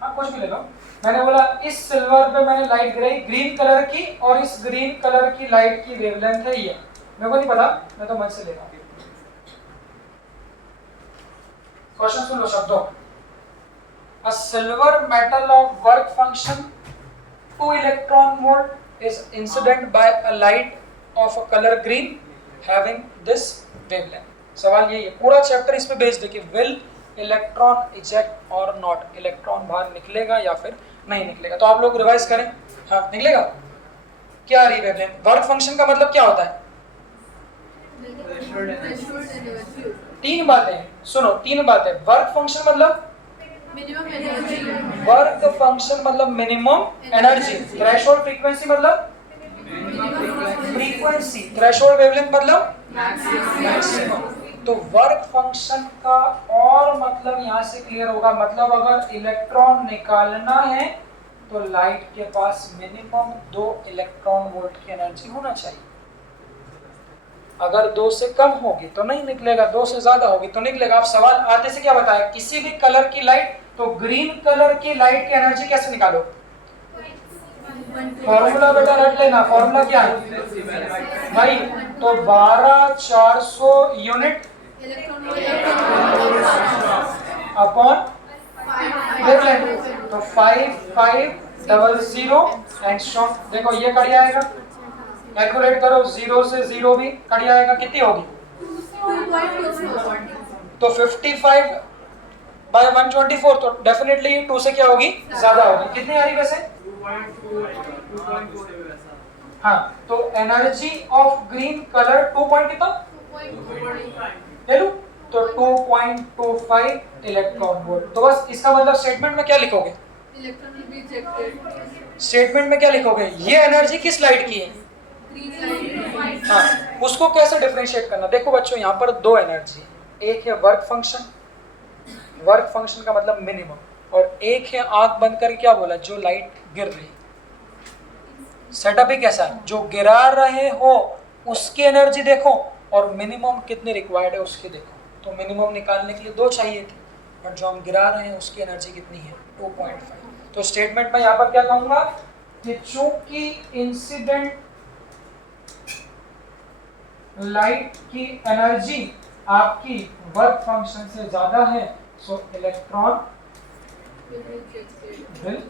हाँ कुछ भी ले लो। मैंने बोला इस सिल्वर पे मैंने लाइट गिराई ग्रीन कलर की और इस ग्रीन कलर की लाइट की वेवलेंथ है ये। मेरे को नहीं पता, मैं तो मन से ले रहा हूँ। क्वेश्चन सुन लो शब्दों। A silver metal of work function 2 electron volt is incident by a light of a color green having this wavelength. सवाल यही है, पूरा चैप्टर इस पे बेस्ड देखिए, विल इलेक्ट्रॉन इजेक्ट और नॉट, इलेक्ट्रॉन बाहर निकलेगा या फिर नहीं निकलेगा। तो आप लोग रिवाइज करें। हाँ निकलेगा। क्या रही वेवलेंथ? वर्क फंक्शन का मतलब क्या होता है? तीन बातें सुनो, तीन बातें। वर्क फंक्शन मतलब वर्क फंक्शन मतलब मिनिमम एनर्जी, थ्रेशोल्ड फ्रीक्वेंसी मतलब फ्रीक्वेंसी, थ्रेशोल्ड वेवलेंथ मतलब मैक्सिमम। तो वर्क फंक्शन का और मतलब यहां से क्लियर होगा, मतलब अगर इलेक्ट्रॉन निकालना है तो लाइट के पास मिनिमम 2 इलेक्ट्रॉन वोल्ट की एनर्जी होना चाहिए। अगर 2 से कम होगी तो नहीं निकलेगा, 2 से ज्यादा होगी तो निकलेगा। आप सवाल आते से क्या बताया, किसी भी कलर की लाइट, तो ग्रीन कलर की लाइट की एनर्जी कैसे निकालो? फॉर्मूला बेटा रट लेना, फॉर्मूला क्या है भाई? तो 12400 यूनिट अपॉन वेवलेंथ, तो 5500 एंगस्ट्रॉम। देखो ये कट जाएगा, कैलकुलेट करो, 0 से 0 भी कट जाएगा, कितनी होगी? तो 55 बाय 124, तो डेफिनेटली 2 से क्या होगी? ज्यादा होगी। कितनी आ रही वैसे? 2.2। हाँ, तो energy of green colour 2 point कितना ले लूं, तो 2.25 इलेक्ट्रॉन वोल्ट। तो बस इसका मतलब स्टेटमेंट में क्या लिखोगे? स्टेटमेंट में क्या लिखोगे? ये एनर्जी किस लाइट की है? हाँ, उसको कैसे डिफरेंशिएट करना? देखो बच्चों, यहाँ पर 2 एनर्जी, एक है वर्क फंक्शन, वर्क फंक्शन का मतलब मिनिमम, और एक है आंख बंद कर क्या बोला, जो लाइट गिर रही। सेटअप ही कैसा है, जो गिरा रहे हो उसकी एनर्जी देखो और मिनिमम कितनी रिक्वायर्ड है उसकी देखो। तो मिनिमम निकालने के लिए 2 चाहिए थी, बट जो हम गिरा रहे हैं उसकी एनर्जी कितनी है? 2.5। तो स्टेटमेंट में यहाँ पर क्या कहूँगा कि चूंकि इंसिडेंट लाइट की एनर्जी आपकी वर्क फंक्शन से ज्यादा है, सो इलेक्ट्रॉन विल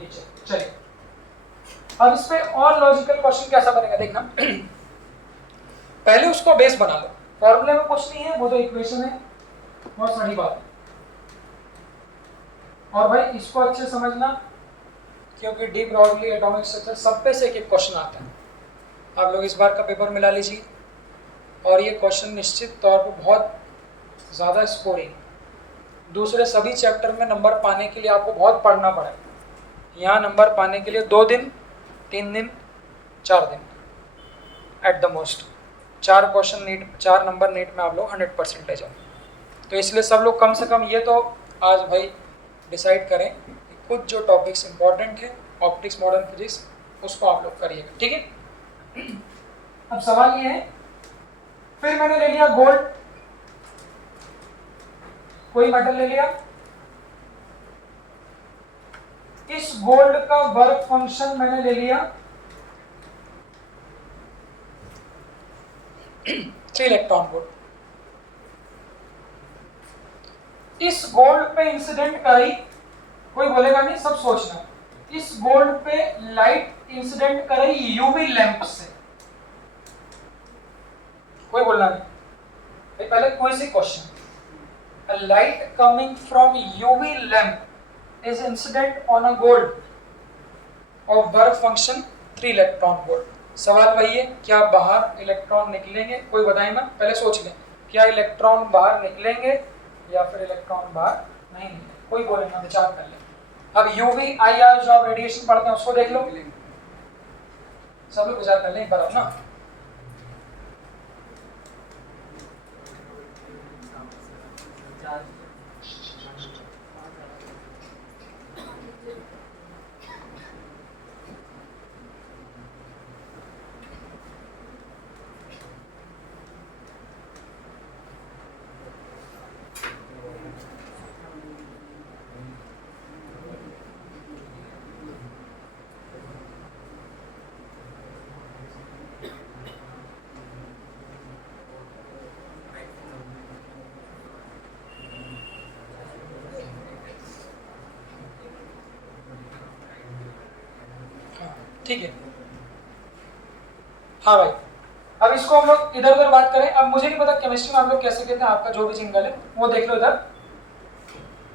इजेक्ट। चलिए अब इस पे और लॉजिकल क्वेश्चन कैसा बनेगा देखना। पहले उसको बेस बना लो, फॉर्मूले में कुछ नहीं है, वो तो इक्वेशन है, बहुत सारी बात है। और भाई इसको अच्छे समझना, क्योंकि डी ब्रॉडली एटॉमिक स्ट्रक्चर सब पे से एक क्वेश्चन आता है। आप लोग इस बार का पेपर मिला लीजिए, और ये क्वेश्चन निश्चित तौर पर बहुत ज़्यादा स्कोरिंग, दूसरे सभी चैप्टर में नंबर पाने के लिए आपको बहुत पढ़ना पड़ेगा। यहाँ नंबर पाने के लिए 2 दिन, 3 दिन, 4 दिन at the most, 4 question NEET, 4 number NEET में आप लोग 100% ले जाओ। तो इसलिए सब लोग कम से कम ये तो आज भाई डिसाइड करें कि कुछ जो टॉपिक्स इंपॉर्टेंट है, ऑप्टिक्स, मॉडर्न फिजिक्स, उसको आप लोग करिएगा, ठीक है। अब सवाल ये है, फिर मैंने ले लिया गोल्ड, कोई मेटल ले लिया, इस गोल्ड का वर्क फंक्शन मैंने ले लिया 3 इलेक्ट्रॉन वोल्ट। इस गोल्ड पे इंसिडेंट करी, कोई बोलेगा नहीं, सब सोचना, इस गोल्ड पे लाइट इंसिडेंट करी यूवी लैंप से, कोई बोलना नहीं। पहले कोई सी question, a light coming from UV lamp is incident on a gold of work function 3 electron volt। सवाल वही है, क्या बाहर इलेक्ट्रॉन निकलेंगे, कोई बताए ना, पहले सोच लें, क्या इलेक्ट्रॉन बाहर निकलेंगे या फिर इलेक्ट्रॉन बाहर नहीं निकलेंगे, कोई बोले ना, विचार कर ले। अब यूवी IR जो आप रेडिएशन पढ़ते हैं उसको देख लो, सब लोग विचार कर लें एक बार ना। ठीक है, हाँ भाई, अब इसको हम लोग इधर उधर बात करें। अब मुझे नहीं पता केमिस्ट्री में हम लोग कैसे कहते हैं, आपका जो भी जिंगल है वो देख लो इधर।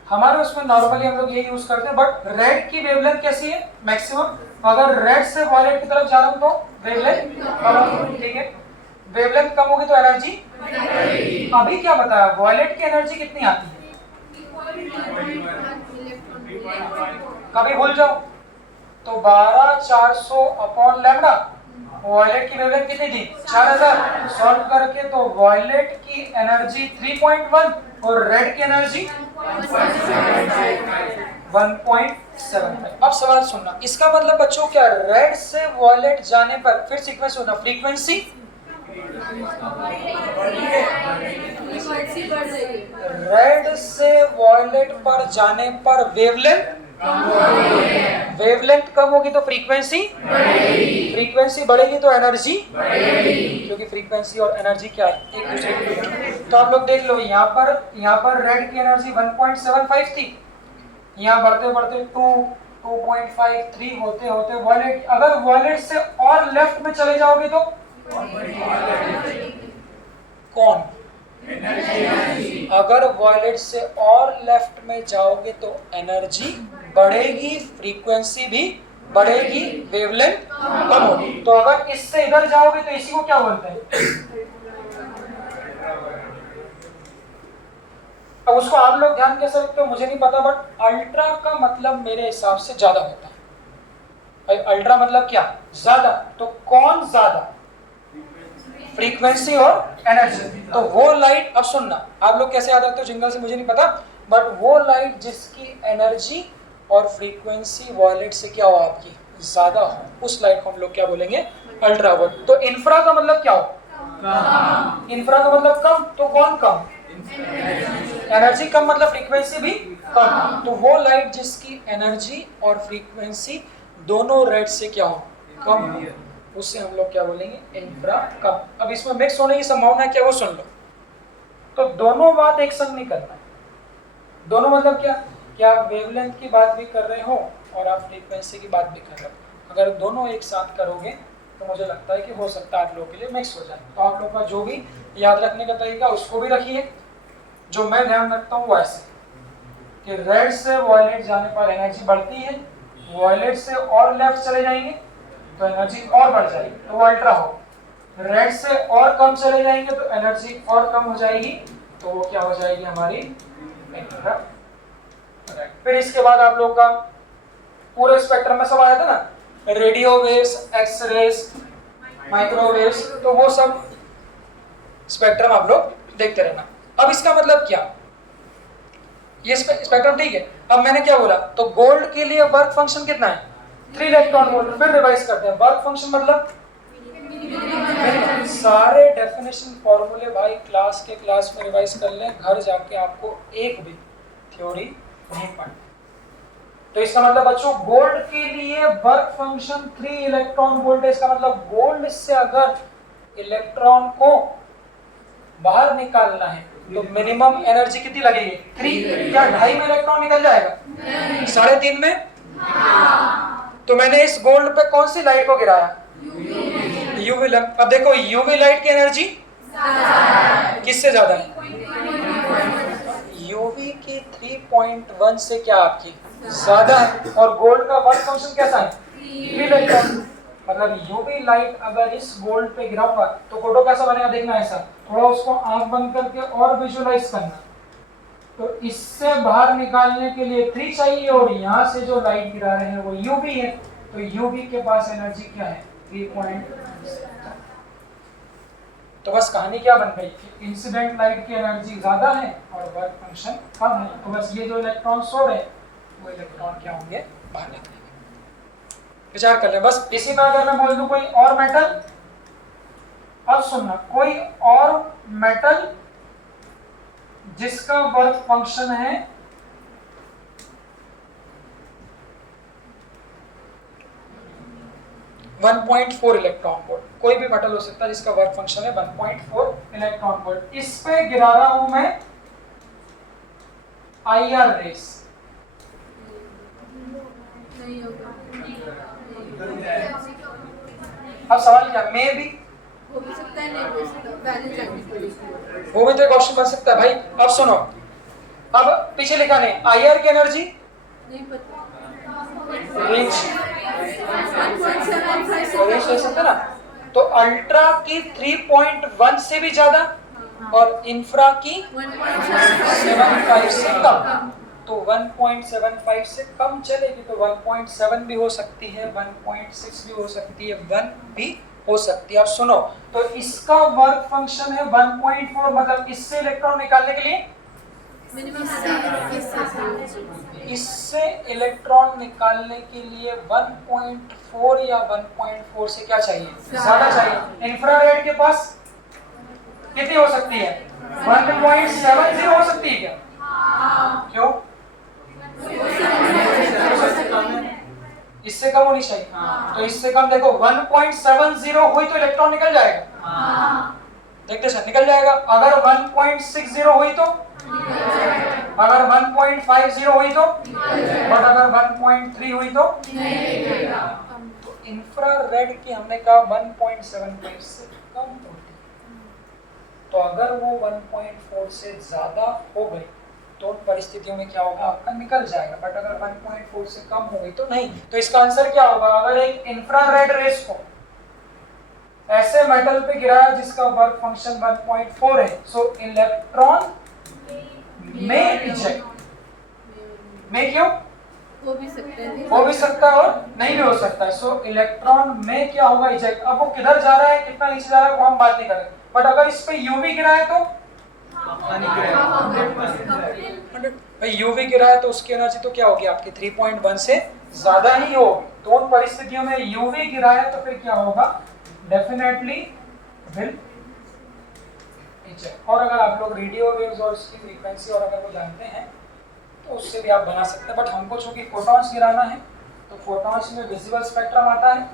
हमारे उसमें नॉर्मली हम लोग ये यूज करते हैं, बट रेड की वेवलेंथ कैसी है, मैक्सिमम। अगर रेड से वॉयलेट की तरफ जा रहा हूं तो वेवलेंथ कम होगी, ठीक है, वेवलेंथ कम होगी तो एनर्जी। अभी क्या बताया, वॉयलेट की एनर्जी कितनी आती है, कभी भूल जाओ तो 12400 अपॉन लैम्डा। वॉयलेट की वेवलेंथ कितनी थी, 4000। सॉल्व करके तो वॉयलेट की एनर्जी 3.1 और रेड की एनर्जी 1.75। अब सवाल सुनना, इसका मतलब बच्चों क्या, रेड से वॉयलेट जाने पर, फिर सीक्वेंस होना, फ्रीक्वेंसी रेड से वॉयलेट पर जाने पर वेवलेंथ, वेवलेंथ कम होगी तो फ्रीक्वेंसी बढ़ेगी, फ्रीक्वेंसी बढ़ेगी तो एनर्जी बढ़ेगी, क्योंकि फ्रीक्वेंसी और एनर्जी क्या है, एक दूसरे के विपरीत। तो आप लोग देख लो, यहाँ पर रेड की एनर्जी 1.75 थी, यहाँ बढ़ते बढ़ते 2.53 होते होते वॉयलेट, अगर वॉयलेट से और लेफ्ट में चले जाओगे तो कौन, अगर वॉयलेट से और लेफ्ट में जाओगे तो एनर्जी बढ़ेगी, फ्रीक्वेंसी भी बढ़ेगी, वेवलेंथ कम होगी। तो अगर इससे इधर जाओगे तो इसी को क्या बोलते हैं, अब उसको आप लोग ध्यान कैसे रखते हो मुझे नहीं पता, बट अल्ट्रा का मतलब मेरे हिसाब से ज्यादा होता है। अल्ट्रा मतलब क्या, ज्यादा, तो कौन ज्यादा, फ्रीक्वेंसी और एनर्जी। तो वो लाइट, अब सुनना, आप लोग कैसे याद रखते हो जिंगल से मुझे नहीं पता, बट वो लाइट जिसकी एनर्जी और फ्रीक्वेंसी वॉयलेट से क्या हो, आपकी ज्यादा हो, उस लाइट को हम लोग क्या बोलेंगे, अल्ट्रा वायलेट। तो इंफ्रा का मतलब क्या हो, इंफ्रा का मतलब कम, तो कौन कम, एनर्जी कम मतलब फ्रीक्वेंसी भी कम। तो वो लाइट जिसकी एनर्जी और फ्रीक्वेंसी दोनों रेड से क्या हो, कम हो, उससे हम लोग क्या बोलेंगे, इंफ्रा कम। अब इसमें मिक्स होने की संभावना क्या, वो सुन लो। तो दोनों बात एक संग नहीं करना है, दोनों मतलब क्या आप वेवलेंथ की बात भी कर रहे हो और आप फ्रीक्वेंसी की बात भी कर रहे हो, अगर दोनों एक साथ करोगे तो मुझे लगता है कि हो सकता है आप लोगों के लिए मिक्स हो जाए। तो आप लोग का जो भी याद रखने का तरीका उसको भी रखिए, जो मैं ध्यान रखता हूँ वैसे कि रेड से वॉयलेट जाने पर एनर्जी बढ़ती है, वॉयलेट से और लेफ्ट चले जाएंगे तो एनर्जी और बढ़ जाएगी, तो वो अल्ट्रा हो। रेड से और कम चले जाएंगे तो एनर्जी और कम हो जाएगी, तो वो क्या हो जाएगी, हमारी इंफ्रा। फिर इसके बाद आप लोग का पूरे स्पेक्ट्रम में सब आया था ना, radio waves, X rays, microwaves, तो वो सब स्पेक्ट्रम आप लोग देखते रहना। अब इसका मतलब क्या, ये स्पेक्ट्रम ठीक है। अब मैंने क्या बोला, तो गोल्ड के लिए वर्क फंक्शन कितना है, 3 इलेक्ट्रॉन वोल्ट। फिर रिवाइज करते हैं, वर्क फंक्शन मतलब सारे डेफिनेशन फॉर्मूले भाई क्लास में रिवाइज कर लें, घर जाके आपको एक भी थ्योरी नहीं पढ़नी। तो इसका मतलब बच्चों गोल्ड के लिए वर्क फंक्शन 3 इलेक्ट्रॉन वोल्ट है। इसका मतलब गोल्ड से अगर इलेक्ट्रॉन को बाहर निकालना है तो मिनिमम एनर्जी कितनी लगेगी? 3। क्या 2.5 में इलेक्ट्रॉन निकल जाएगा? 3.5 में? तो मैंने इस गोल्ड पे कौन सी लाइट को गिराया? UV light. अब देखो यूवी लाइट की एनर्जी किससे ज्यादा है? यूवी की 3.1 से क्या आपकी ज्यादा है। और गोल्ड का वर्क फंक्शन कैसा है? 3 इलेक्ट्रॉन। मतलब यूवी लाइट अगर इस गोल्ड पे गिराऊंगा तो फोटो कैसा बनेगा देखना। ऐसा थोड़ा उसको आंख बंद करके और विजुअलाइज करना। तो इससे बाहर निकालने के लिए 3 चाहिए और यहाँ से जो लाइट गिरा रहे हैं वो यूवी है। तो यूवी के पास एनर्जी क्या है? 3.1। तो बस कहानी क्या बन गई कि इंसिडेंट लाइट की एनर्जी ज्यादा है और वर्क फंक्शन कम है। तो बस ये जो इलेक्ट्रॉन सो रहे हैं वो इलेक्ट्रॉन क्या होंगे? बाहर निकलेंगे। विचार कर ले बस। इसी में अगर मैं बोल दूं कोई और मेटल, अब सुनना, कोई और मेटल जिसका वर्क फंक्शन है 1.4 इलेक्ट्रॉन वोल्ट। कोई भी मेटल हो सकता है जिसका वर्क फंक्शन है 1.4 इलेक्ट्रॉन वोल्ट। इस पे गिरा रहा हूं मैं IR रेस। अब सवाल क्या? मैं भी हो भी सकता है, नहीं हो सकता, वैल्यू जाननी पड़ेगी। वो भी तो एक ऑप्शन बन सकता है भाई। अब सुनो, अब पीछे लिखा नहीं IR की एनर्जी नहीं पता। रेंज 1.75 ले सकते ना। तो अल्ट्रा की 3.1 से भी ज्यादा और इंफ्रा की 1.75 से कम। तो 1.75 से कम चलेगी तो 1.7 भी हो सकती है, 1.6 भी हो सकती है, 1 भी हो सकती है। अब सुनो, तो इसका वर्क फंक्शन है 1.4। मतलब इससे इलेक्ट्रॉन निकालने के लिए इससे इलेक्ट्रॉन निकालने के लिए 1.4 या 1.4 से क्या चाहिए? ज्यादा चाहिए। इंफ्रारेड के पास कितनी हो सकती है? 1.70 हो सकती है क्या? क्यों? इससे कम होनी चाहिए। तो इससे कम देखो 1.70 हुई तो इलेक्ट्रॉन निकल जाएगा। देखते सर निकल जाएगा। अगर 1.60 हुई तो, अगर 1.50 हुई तो, और अगर 1.3 हुई तो इंफ्रारेड की हमने कहा 1.75 से कम होती। तो अगर वो 1.4 से ज्यादा हो गई तो उन परिस्थितियों में क्या होगा? आपका निकल जाएगा। बट अगर 1.4 से कम हो गई तो नहीं। तो इसका आंसर क्या होगा? अगर एक इंफ्रारेड रेस को ऐसे मेटल पे गिराया जिसका वर्क फंक्शन 1.4 है, सो इलेक्ट्रॉन में इजेक्ट में क्यों हो भी सकता है, हो भी सकता है और नहीं भी हो सकता है। सो इलेक्ट्रॉन में क्या होगा? इजेक्ट। अब वो किधर जा रहा है, कितना नीचे जा रहा है वो हम बात नहीं करेंगे। बट अगर इस पे यूवी गिरा है तो भाई यूवी गिरा है तो उसकी एनर्जी तो क्या होगी आपकी? 3.1 से ज्यादा ही होगी। तो उन परिस्थितियों में यूवी गिरा है तो फिर क्या होगा? Definitely will eject. और अगर आप लोग रेडियो वेव्स और उसकी फ्रीक्वेंसी और अगर वो जानते हैं तो उससे भी आप बना सकते हैं। बट हमको चूंकि फोटॉन्स गिराना है तो फोटॉन्स में विजिबल स्पेक्ट्रम आता है,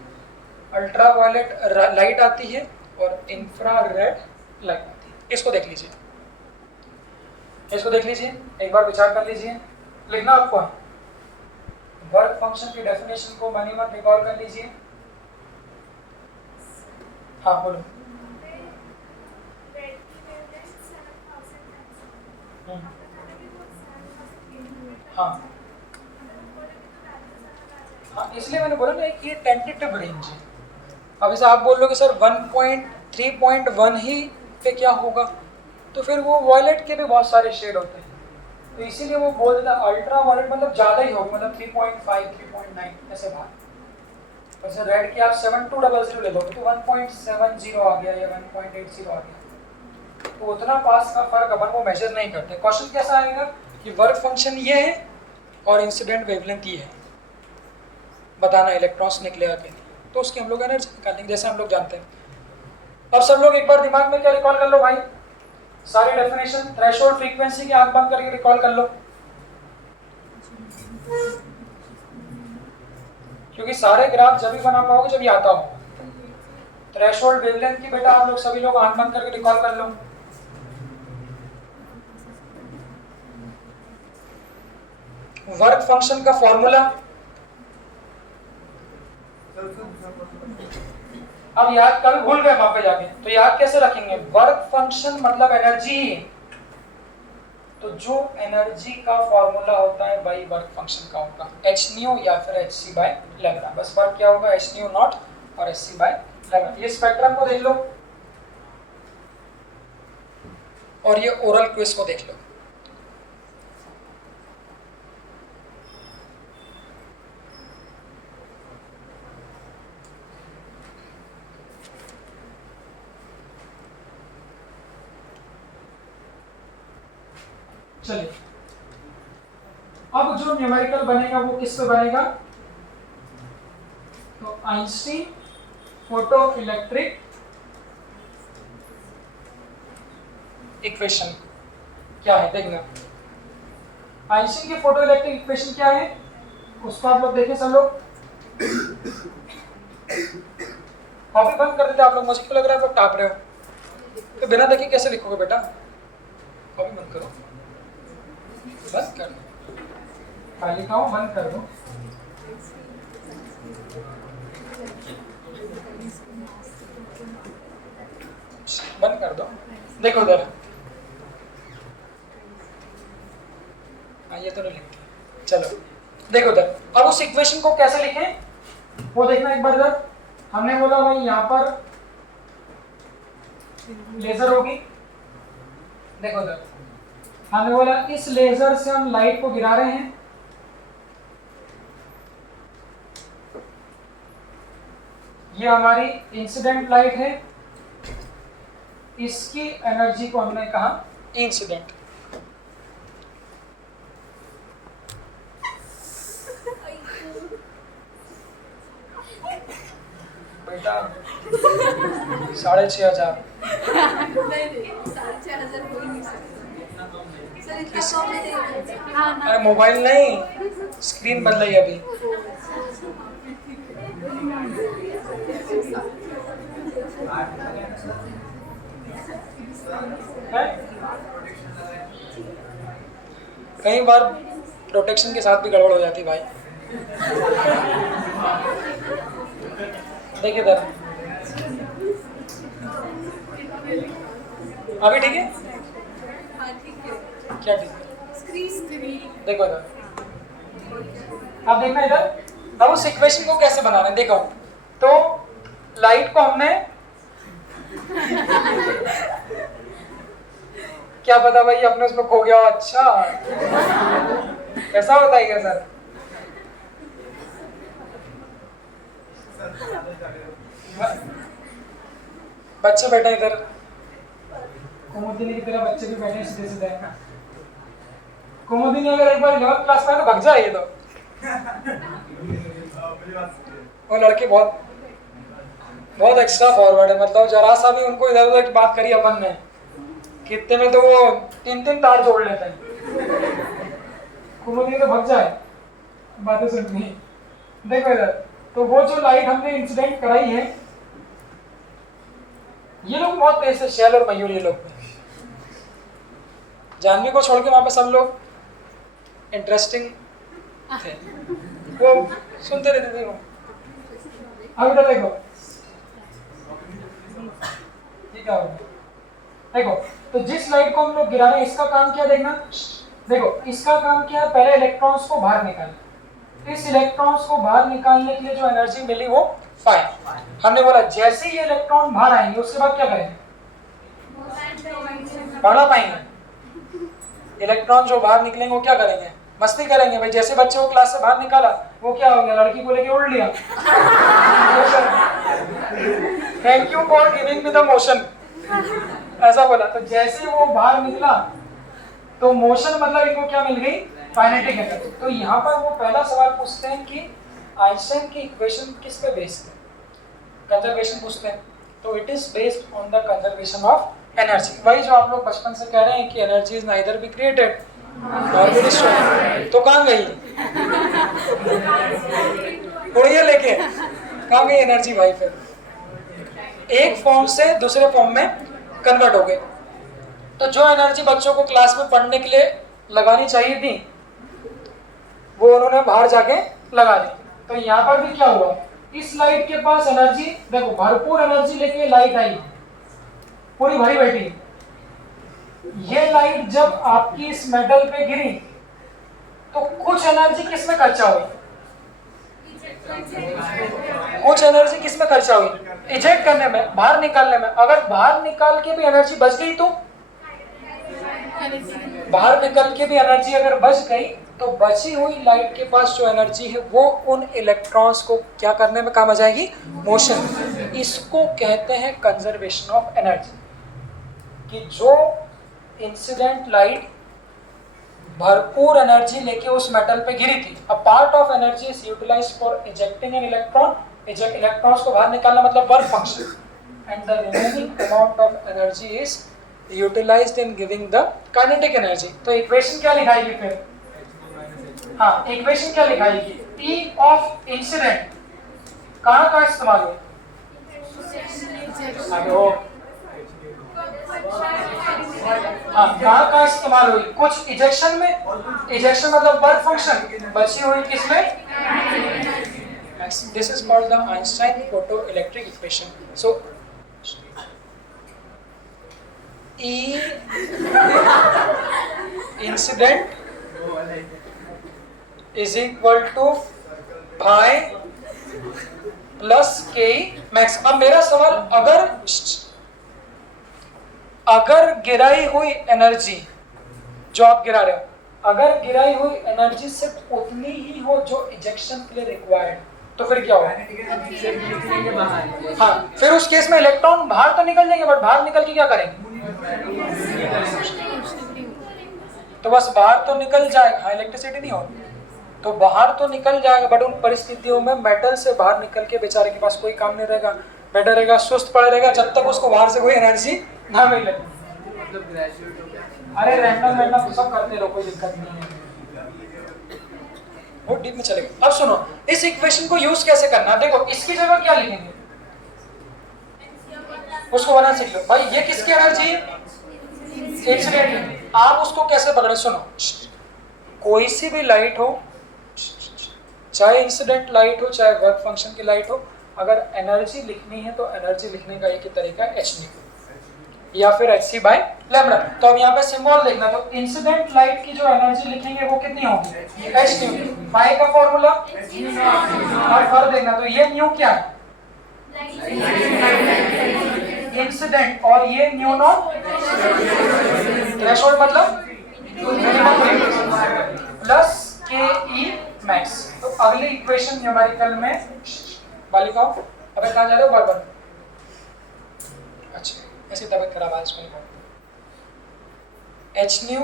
अल्ट्रावायलेट लाइट आती है और इंफ्रारेड लाइट आती है। इसको देख लीजिए, इसको देख लीजिए, एक बार विचार कर लीजिए। लिखना आपको है वर्क फंक्शन की डेफिनेशन को मनी मत रिकॉल कर लीजिए। हाँ बोलो। हाँ हाँ, इसलिए मैंने बोला ना कि ये टेंटेटिव रेंज है। अब जैसे आप बोल रहे हो कि सर 1.3.1 ही पे क्या होगा, तो फिर वो वॉयलेट के भी बहुत सारे शेड होते हैं। तो इसीलिए वो बोल देता है अल्ट्रा वॉयलेट मतलब ज़्यादा ही होगा, मतलब 3.5 3.9 ऐसे बाहर। वैसे रेड की आप 7200 ले लोगे तो 1.70 आ गया या 1.80 आ गया। तो उतना पास का फर्क अपन वो मेजर नहीं करते। क्वेश्चन कैसा आएगा कि वर्क फंक्शन ये है और इंसिडेंट वेवलेंथ ये है, बताना इलेक्ट्रॉन्स निकलेगा कि नहीं। तो उसकी हम लोग एनर्जी निकालेंगे जैसे हम लोग जानते हैं। अब सब लोग एक बार दिमाग में क्या रिकॉल कर लो भाई, सारी डेफिनेशन थ्रेशोल्ड फ्रीक्वेंसी की आंख बंद करके रिकॉल कर लो, क्योंकि सारे ग्राफ जब भी बना पाओगे जब ये आता हो। थ्रेशोल्ड वेवलेंथ की बेटा आप लोग सभी लोग आंख बंद करके रिकॉल कर लो। वर्क फंक्शन का फॉर्मूला अब याद, कल भूल गए वहां पे जाके, तो याद कैसे रखेंगे? वर्क फंक्शन मतलब एनर्जी, तो जो एनर्जी का फॉर्मूला होता है वही वर्क फंक्शन का होगा, एच न्यू या फिर एच सी बाय लैम्डा। बस वर्क क्या होगा, एच न्यू नॉट और एच सी बाय लैम्डा। ये स्पेक्ट्रम को देख लो और ये ओरल क्विज को देख लो। चलिए, अब जो न्यूमेरिकल बनेगा वो किस पे बनेगा? तो आइंस्टीन फोटो इलेक्ट्रिक इक्वेशन क्या है देखना। आइंस्टीन की फोटो इलेक्ट्रिक इक्वेशन क्या है उसको आप लोग देखें सब लोग। कॉपी बंद कर देते आप लोग, मुझे क्यों लग रहा है आप लोग टाप रहे हो? तो बिना देखे कैसे लिखोगे बेटा? कॉपी बंद करो, बंद कर दो, तालिकाओं बंद कर दो। बंद कर दो, देखो उधर। हाँ ये तो नहीं लिखती, चलो देखो उधर। अब उस इक्वेशन को कैसे लिखें वो देखना एक बार इधर। हमने बोला भाई यहाँ पर लेजर होगी, देखो उधर। हमने बोला इस लेजर से हम लाइट को गिरा रहे हैं, ये हमारी इंसिडेंट लाइट है, इसकी एनर्जी को हमने कहा इंसिडेंट। बेटा 6,500 अरे मोबाइल नहीं, स्क्रीन बदलाई अभी। कई बार प्रोटेक्शन के साथ भी गड़बड़ हो जाती भाई। देखिए इधर, अभी ठीक है? क्या ठीक है? देखो इधर, अब देखना इधर। अब उस इक्वेशन को कैसे बनाना है देखो। तो लाइट को हमने क्या पता भाई अपने उसमें खो गया। अच्छा कैसा होता है क्या सर? बच्चे बैठे इधर, कुमुदिनी की तरह बच्चे भी बैठे सीधे सीधे। कुमुदिनी अगर एक बार 11th क्लास में तो भाग जाए ये तो। वो लड़के बहुत एक्स्ट्रा फॉरवर्ड है, मतलब जरा सा भी उनको इधर उधर की बात करी अपन ने, कितने में तो वो 3-3 तार जोड़ लेते हैं। कुमुदिनी तो भाग जाए बातें सुननी। देखो इधर, तो वो जो लाइट हमने इंसिडेंट कराई है, ये लोग बहुत तेज है, शैल और मयूर, ये लोग। जानवी को छोड़ के वहां पे सब लोग इंटरेस्टिंग थे, वो सुनते रहते थे वो। अब इधर देखो, ये क्या होगा? देखो, तो जिस लाइट को हम लोग गिरा रहे हैं इसका काम क्या देखना। देखो इसका काम क्या है, पहले इलेक्ट्रॉन्स को बाहर निकालना। इस इलेक्ट्रॉन्स को बाहर निकालने के लिए जो एनर्जी मिली वो फाइन। हमने बोला जैसे ही ये इलेक्ट्रॉन बाहर आएंगे उसके बाद क्या करेंगे? पढ़ा पाएंगे। इलेक्ट्रॉन जो बाहर निकलेंगे वो क्या करेंगे? मस्ती करेंगे भाई। जैसे बच्चे को क्लास से बाहर निकाला वो क्या हो गया? लड़की को लेके उड़ लिया। Thank you for giving me the motion, ऐसा बोला। तो जैसे वो बाहर निकला तो मोशन मतलब इनको क्या मिल गई? Kinetic energy. तो यहाँ पर वो पहला सवाल पूछते हैं कि आइंस्टाइन की इक्वेशन किस पे बेस्ड है? कंजर्वेशन पूछते हैं। तो it is based on the conservation of energy. वही जो आप लोग बचपन से कह रहे हैं कि energy is neither be created और बी डिस्ट्रॉयड, तो कहाँ गई उड़िए लेके, कहाँ गई एनर्जी भाई? फिर एक फॉर्म से दूसरे फॉर्म में कन्वर्ट हो गए। तो जो एनर्जी बच्चों को क्लास में पढ़ने के लिए लगानी चाहिए थी वो उन्होंने बाहर जाके लगा दी। तो यहाँ पर भी क्या हुआ, इस लाइट के पास एनर्जी, देखो भरपूर एनर्जी लेके लाइट आई, पूरी भरी बैठी। ये लाइट जब आपकी इस मेटल पे गिरी तो कुछ एनर्जी किसमें खर्चा हुई? कुछ एनर्जी किसमें खर्चा हुई? इजेक्ट करने में, बाहर निकालने में। अगर बाहर निकाल के भी एनर्जी बच गई तो बाहर निकल के भी एनर्जी अगर बच गई तो बची हुई लाइट के पास जो एनर्जी है वो उन इलेक्ट्रॉन्स को क्या करने में काम आ जाएगी? मोशन। इसको कहते हैं कंजर्वेशन ऑफ एनर्जी। कि जो इंसिडेंट लाइट भरपूर एनर्जी लेके उस मेटल पे गिरी थी, a part of energy is utilised for ejecting an electron, electrons को बाहर निकालना मतलब work function, and the remaining amount of energy is utilised in giving the kinetic energy. तो इक्वेशन क्या लिखाएगी फिर? हाँ, इक्वेशन क्या लिखाएगी? P ऑफ इंसिडेंट कहाँ का इस्तेमाल हुआ? हाँ, कहाँ का इस्तेमाल हुई? कुछ इजेक्शन में, इजेक्शन मतलब वर्क फंक्शन, बची हुई किसमें? This is called the Einstein photoelectric equation. So E incident is equal to phi plus k max। अब मेरा सवाल, अगर गिराई हुई एनर्जी जो आप गिरा रहे हो, अगर गिराई हुई एनर्जी सिर्फ उतनी ही हो जो इजेक्शन के लिए रिक्वायर्ड, तो फिर क्या होगा? हाँ, फिर उस केस में इलेक्ट्रॉन बाहर तो निकल जाएंगे, बट बाहर निकल के क्या करेंगे? तो बस बाहर तो निकल जाएगा, हाँ इलेक्ट्रिसिटी नहीं हो तो बाहर तो निकल जाएगा, बट उन परिस्थितियों में मेटल से बाहर निकल के बेचारे के पास कोई काम नहीं रहेगा, बैठा रहेगा, सुस्त पड़ा रहेगा जब तक उसको बाहर से कोई एनर्जी ना मिले। अरे रैंडम तो सब करते रहो, कोई दिक्कत नहीं है, बहुत डीप में चलेगा। अब सुनो, इस इक्वेशन को यूज कैसे करना। देखो इसकी जगह क्या लिखेंगे, उसको बना सीख लो भाई। ये किसकी एनर्जी है? इंसिडेंट। आप उसको कैसे पकड़े? सुनो, कोई सी भी लाइट हो, चाहे इंसिडेंट लाइट हो चाहे वर्क फंक्शन की लाइट हो, अगर एनर्जी लिखनी है तो एनर्जी लिखने का एक ही तरीका है, h या फिर hc बाय लैम्डा। तो अब यहाँ पे सिंबल देखना, तो इंसिडेंट लाइट की जो एनर्जी लिखेंगे वो कितनी होगी? h new. पाई का फॉर्मूला और फर देखना, तो ये न्यू क्या है? इंसिडेंट, और ये न्यू नॉट थ्रेशोल्ड मतलब प्लस के ई मैक्स। तो अगली इक्वेशन न्यूमेरिकल में बालिकाओं, अबे कहाँ जा रहे हो बार बार? अच्छा, ऐसी तबीयत खराब है इसको निकाल। H nu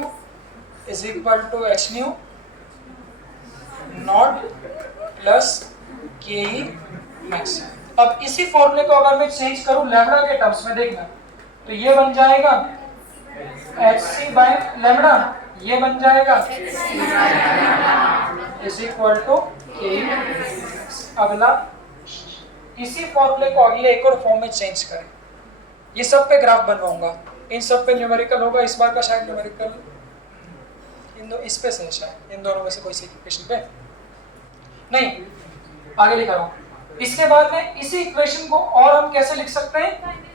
is equal to h nu naught plus K E max. अब इसी फॉर्मूले को अगर मैं चेंज करूं लैम्डा के टर्म्स में, देखना, तो ये बन जाएगा hc बाय लैम्डा, ये बन जाएगा इज इक्वल टू के। अगला इसी फॉर्मूले को अगले एक और फॉर्म में चेंज करें। ये सब पे ग्राफ बनवाऊंगा, इन सब पे न्यूमेरिकल होगा। इस बार का शायद न्यूमेरिकल इस पे से, शायद इन दोनों में से कोई सी इक्वेशन पे नहीं, आगे लिखा रहा हूँ। इसके बाद में इसी इक्वेशन को और हम कैसे लिख सकते हैं?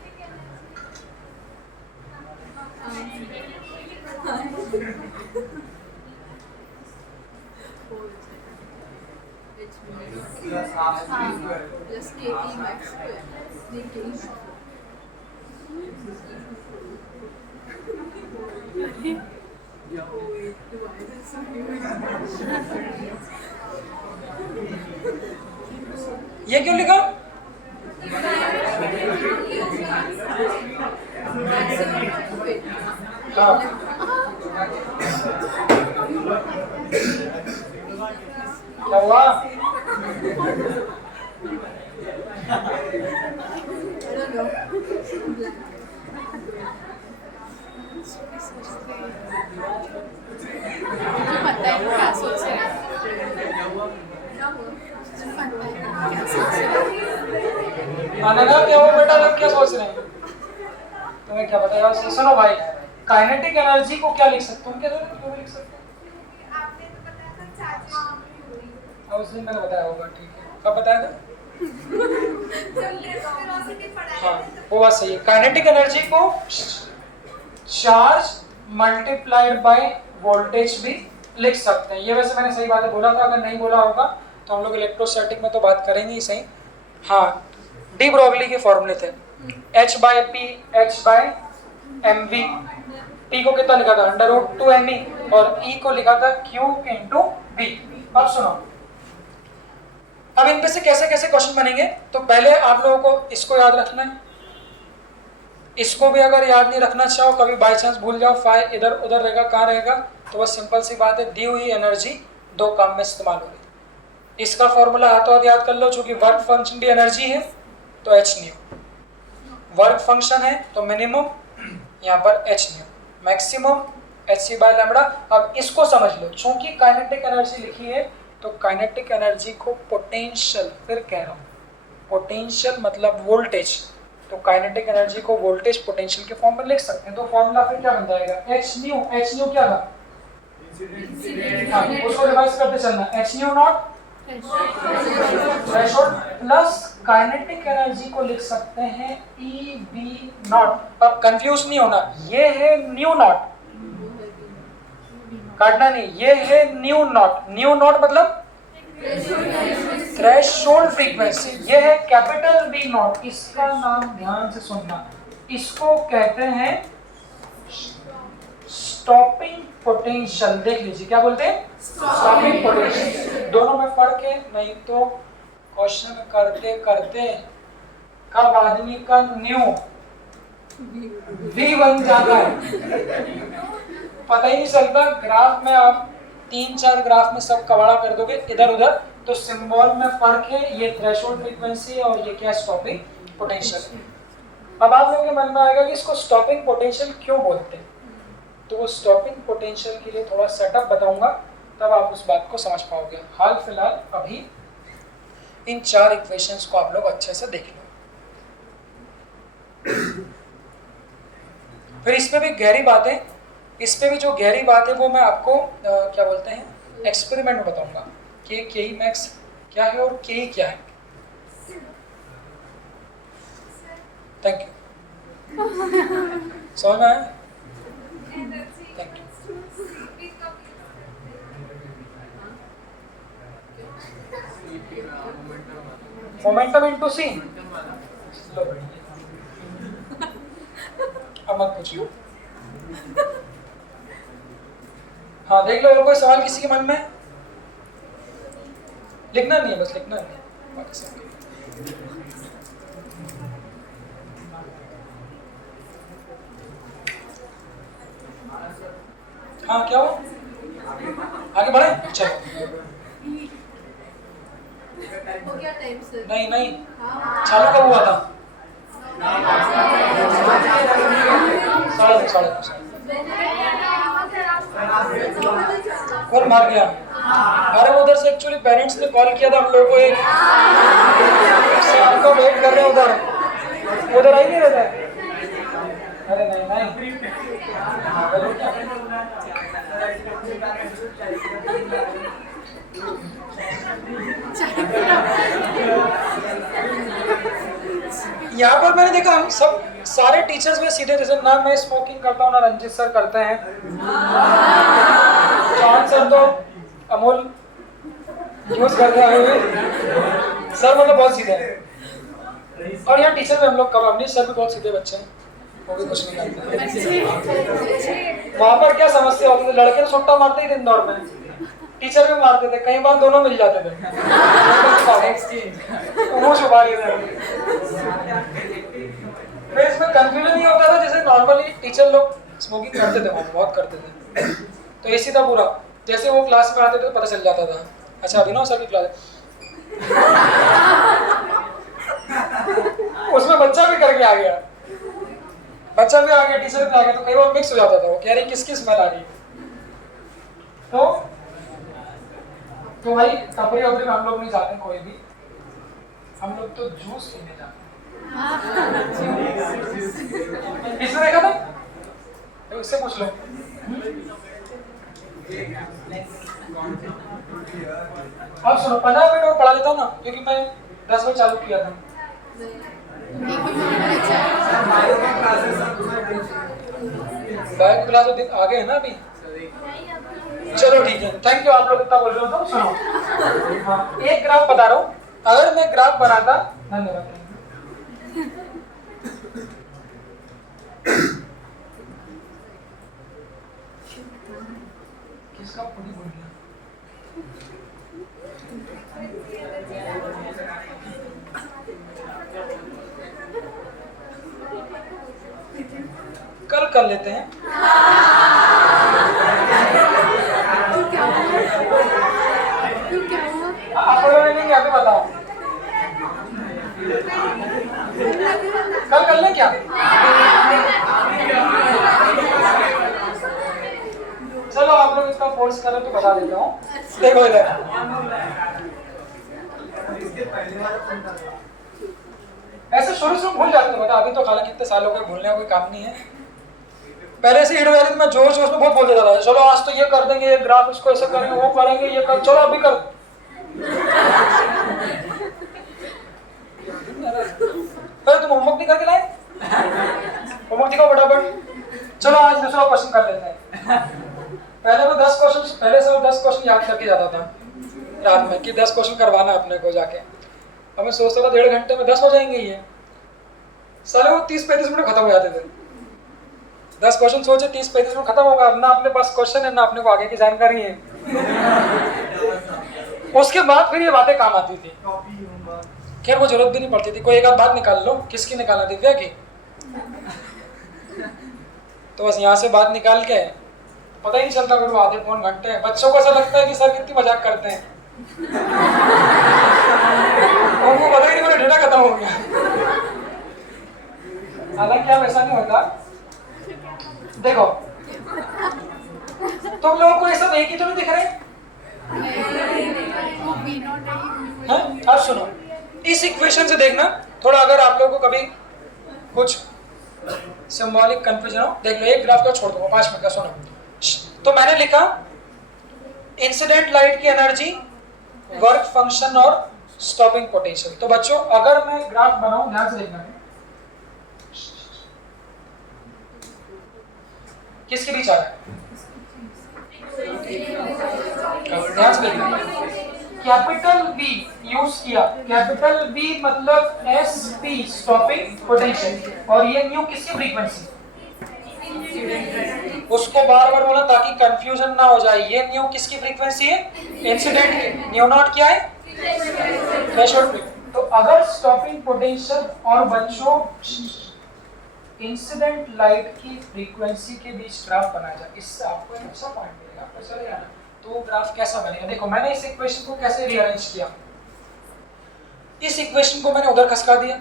ये क्यों लिखा? हाँ, क्या हुआ? I don't know. मानेगा क्या वो बेटा, लोग क्या सोच रहे हैं, तुम्हें क्या पता यार। सुनो भाई, काइनेटिक एनर्जी को क्या लिख सकते हो, क्या क्यों लिख सकते हो? आपने तो बताया था चार्ज। अब उस दिन मैंने बताया होगा, ठीक है, कब बताया था? हाँ वो बात सही है। काइनेटिक एनर्जी को चार्ज मल्टीप्लाइड बाय वोल्टेज भी लिख सकते हैं। ये वैसे मैंने सही बात बोला था, अगर नहीं बोला होगा तो हम लोग इलेक्ट्रोस्टैटिक में तो बात करेंगे ही सही। हाँ, डी ब्रोगली के फॉर्मूले थे, H by P h by m v. T को कितना लिखा था, √2me, और E को लिखा था Q इंटू बी। अब सुनो, अब इनमें से कैसे कैसे क्वेश्चन बनेंगे, तो पहले आप लोगों को इसको याद रखना है। इसको भी अगर याद नहीं रखना चाहो, कभी बाय चांस भूल जाओ, फाइ इधर उधर रहेगा, कहाँ रहेगा, तो बस सिंपल सी बात है, दी हुई एनर्जी दो काम में इस्तेमाल हो रही है। इसका फॉर्मूला हाथों हाथ याद कर लो, चूंकि वर्क फंक्शन भी एनर्जी है तो एच न्यू, वर्क फंक्शन है तो मिनिमम यहाँ पर h nu, maximum h c by lambda. अब इसको समझ लो, चूंकि काइनेटिक एनर्जी लिखी है तो काइनेटिक एनर्जी को पोटेंशियल, फिर कह रहा हूँ पोटेंशियल मतलब वोल्टेज, तो काइनेटिक एनर्जी को वोल्टेज पोटेंशियल के फॉर्म में लिख सकते हैं। तो फॉर्मूला फिर क्या बन जाएगा, एच न्यू क्या था, हाँ, उसको रिवाइज करते चलना, H nu not threshold plus kinetic energy को लिख सकते हैं ई बी नॉट। अब कंफ्यूज नहीं होना, ये है न्यू नॉट, काटना नहीं, ये है न्यू नॉट। न्यू नॉट मतलब थ्रेशोल्ड फ्रीक्वेंसी, ये है कैपिटल बी नॉट। इसका नाम ध्यान से सुनना, इसको कहते हैं स्टॉपिंग पोटेंशियल। देख लीजिए क्या बोलते हैं, स्टॉपिंग पोटेंशियल। दोनों में फर्क है, नहीं तो क्वेश्चन करते करते कब आदमी का न्यू वी बन जाता है पता ही नहीं चलता। ग्राफ में आप 3-4 ग्राफ में सब कबाड़ा कर दोगे इधर उधर, तो सिंबल में फर्क है, ये थ्रेशोल्ड फ्रीक्वेंसी और ये क्या स्टॉपिंग पोटेंशियल। अब आप लोगों के मन में आएगा कि इसको स्टॉपिंग पोटेंशियल क्यों बोलते हैं, तो वो स्टॉपिंग पोटेंशियल के लिए थोड़ा सेटअप बताऊंगा, तब आप उस बात को समझ पाओगे। हाल फिलहाल अभी इन 4 इक्वेशंस को आप लोग अच्छे से देख लो। फिर इसमें भी गहरी बातें, इस पे भी जो गहरी बात है वो मैं आपको क्या बोलते हैं एक्सपेरिमेंट में बताऊंगा कि के ई मैक्स क्या है और के ई क्या है। थैंक यू, समझ में आया? Thank you. मोमेंटम इनटू सी, अब मत पूछिए। हाँ देख लो, और कोई सवाल किसी के मन में? लिखना नहीं है, बस लिखना नहीं है, बाकी सब हाँ क्या हो, आगे बढ़े, चलो। हो गया टाइम सर। नहीं नहीं, चालू कब हुआ था? 9:30। कौन मार गया? अरे उधर से एक्चुअली पेरेंट्स ने कॉल किया था हम लोगों को, एक आपको वेट कर रहे हैं उधर, उधर आई नहीं रहता। अरे नहीं नहीं, यहाँ पर मैंने देखा हम सब सारे टीचर्स में सीधे, जैसे ना मैं स्मोकिंग करता हूँ ना रंजित सर करते हैं, जॉन सर तो अमूल यूज करते हैं सर, मतलब बहुत सीधे हैं। और यहाँ टीचर भी हम लोग कम, अवनीश सर भी बहुत सीधे बच्चे हैं, वो भी कुछ नहीं करते। वहाँ पर क्या समस्या होती थी, लड़के तो सुट्टा मारते ही थे इंदौर में, टीचर भी मारते थे, कई बार दोनों मिल जाते थे, मुँह छुपा लिए थे। फिर इसमें कंफ्यूजन नहीं होता था, जैसे नॉर्मली टीचर लोग स्मोकिंग करते थे, वो बहुत करते थे, तो ऐसी था पूरा, जैसे वो क्लास में आते थे तो पता चल जाता था, अच्छा अभिनव सर की क्लास है। उसमें बच्चा भी करके आ गया, बच्चा भी आ गया, टीचर भी आ गया, तो कई बार मिक्स हो जाता था, वो कह रही किसकी स्मेल आ रही है। तो भाई टपरी वपरी में हम लोग नहीं जाते, कोई भी, हम लोग तो जूस पीने जाते हैं। इसमें देखा था, इससे पूछ लो। अब सुनो, 15 मिनट और पढ़ा लेता हूँ ना, क्योंकि मैं 10 बजे चालू किया था। बायो क्लास तो दिन आगे है ना अभी। चलो ठीक है, थैंक यू। आप लोग इतना बोल रहे हो तो सुनो। हाँ, एक ग्राफ बता रहा हूँ, अगर मैं ग्राफ बनाता, धन्यवाद। किसका खुद ही बोल गया। कल कर लेते हैं। आप लोगों ने नहीं, अभी बताओ। कल कर लें क्या? चलो आप लोग इसका फोर्स करें तो बता देता हूँ। देखो इधर, ऐसे शुरू से भूल जाते हो, अभी तो हालांकि कितने सालों के भूलने का कोई काम नहीं है। पहले से हिट वैली तो मैं जोश जोश में बहुत बोल देता था, चलो आज तो ये कर देंगे, ये ग्राफ इसको ऐसा करेंगे, वो करेंगे, ये कर, चलो अभी कर। अरे तुम होमवर्क नहीं करके लाए? होमवर्क दिखाओ फटाफट। चलो आज दूसरा क्वेश्चन कर लेते हैं। पहले मैं 10 क्वेश्चन, पहले से 10 क्वेश्चन याद करके जाता था रात में कि 10 क्वेश्चन करवाना अपने को जाके। अब मैं सोचता था 1.5 घंटे में 10 हो जाएंगे, ये साले वो 30-35 मिनट खत्म हो जाते थे। 10 क्वेश्चन सोचे 30-35 मिनट खत्म होगा, अब ना अपने पास क्वेश्चन है ना अपने को आगे की जानकारी है। उसके बाद फिर ये बातें काम आती थी। खैर वो जरूरत भी नहीं पड़ती थी, कोई एक आध बात निकाल लो। किसकी निकालना थी, दिव्या की? तो बस यहाँ से बात निकाल के पता ही नहीं चलता फिर वो आधे पौन घंटे। बच्चों को ऐसा लगता है कि सर कितनी मजाक करते हैं, उनको पता ही नहीं मेरा डेटा खत्म हो गया। हालांकि क्या वैसा नहीं होता। देखो तुम लोगों को ये सब एक ही तो नहीं दिख रहे? अब सुनो, इस इक्वेशन से देखना थोड़ा, अगर आप लोगों को कभी कुछ सिंबॉलिक कंफ्यूजन हो, देख लो। एक ग्राफ का छोड़ दो, 5 मिनट का सुनो। तो मैंने लिखा इंसिडेंट लाइट की एनर्जी, वर्क फंक्शन और स्टॉपिंग पोटेंशियल। तो बच्चों अगर मैं ग्राफ बनाऊं, ध्यान से देखना, किसके बीच आ रहा है? ध्यान से देखना, कैपिटल V यूज किया। कैपिटल V मतलब SP स्टॉपिंग पोटेंशियल, और ये न्यू किसकी फ्रीक्वेंसी? उसको बार बार बोला ताकि कंफ्यूजन ना हो जाए। ये न्यू किसकी फ्रीक्वेंसी है? इंसिडेंट की। न्यू नॉट क्या है? थ्रेशोल्ड। तो अगर स्टॉपिंग पोटेंशियल और बच्चों इंसिडेंट लाइट की फ्रीक्वेंसी के बीच ग्राफ बनाया जाए, इससे आपको एक अच्छा पॉइंट मिलेगा, आपको चलेगा ना। तो ग्राफ कैसा बनेगा? देखो मैंने इस इक्वेशन को कैसे रीअरेंज किया। इस इक्वेशन को मैंने उधर खसका दिया,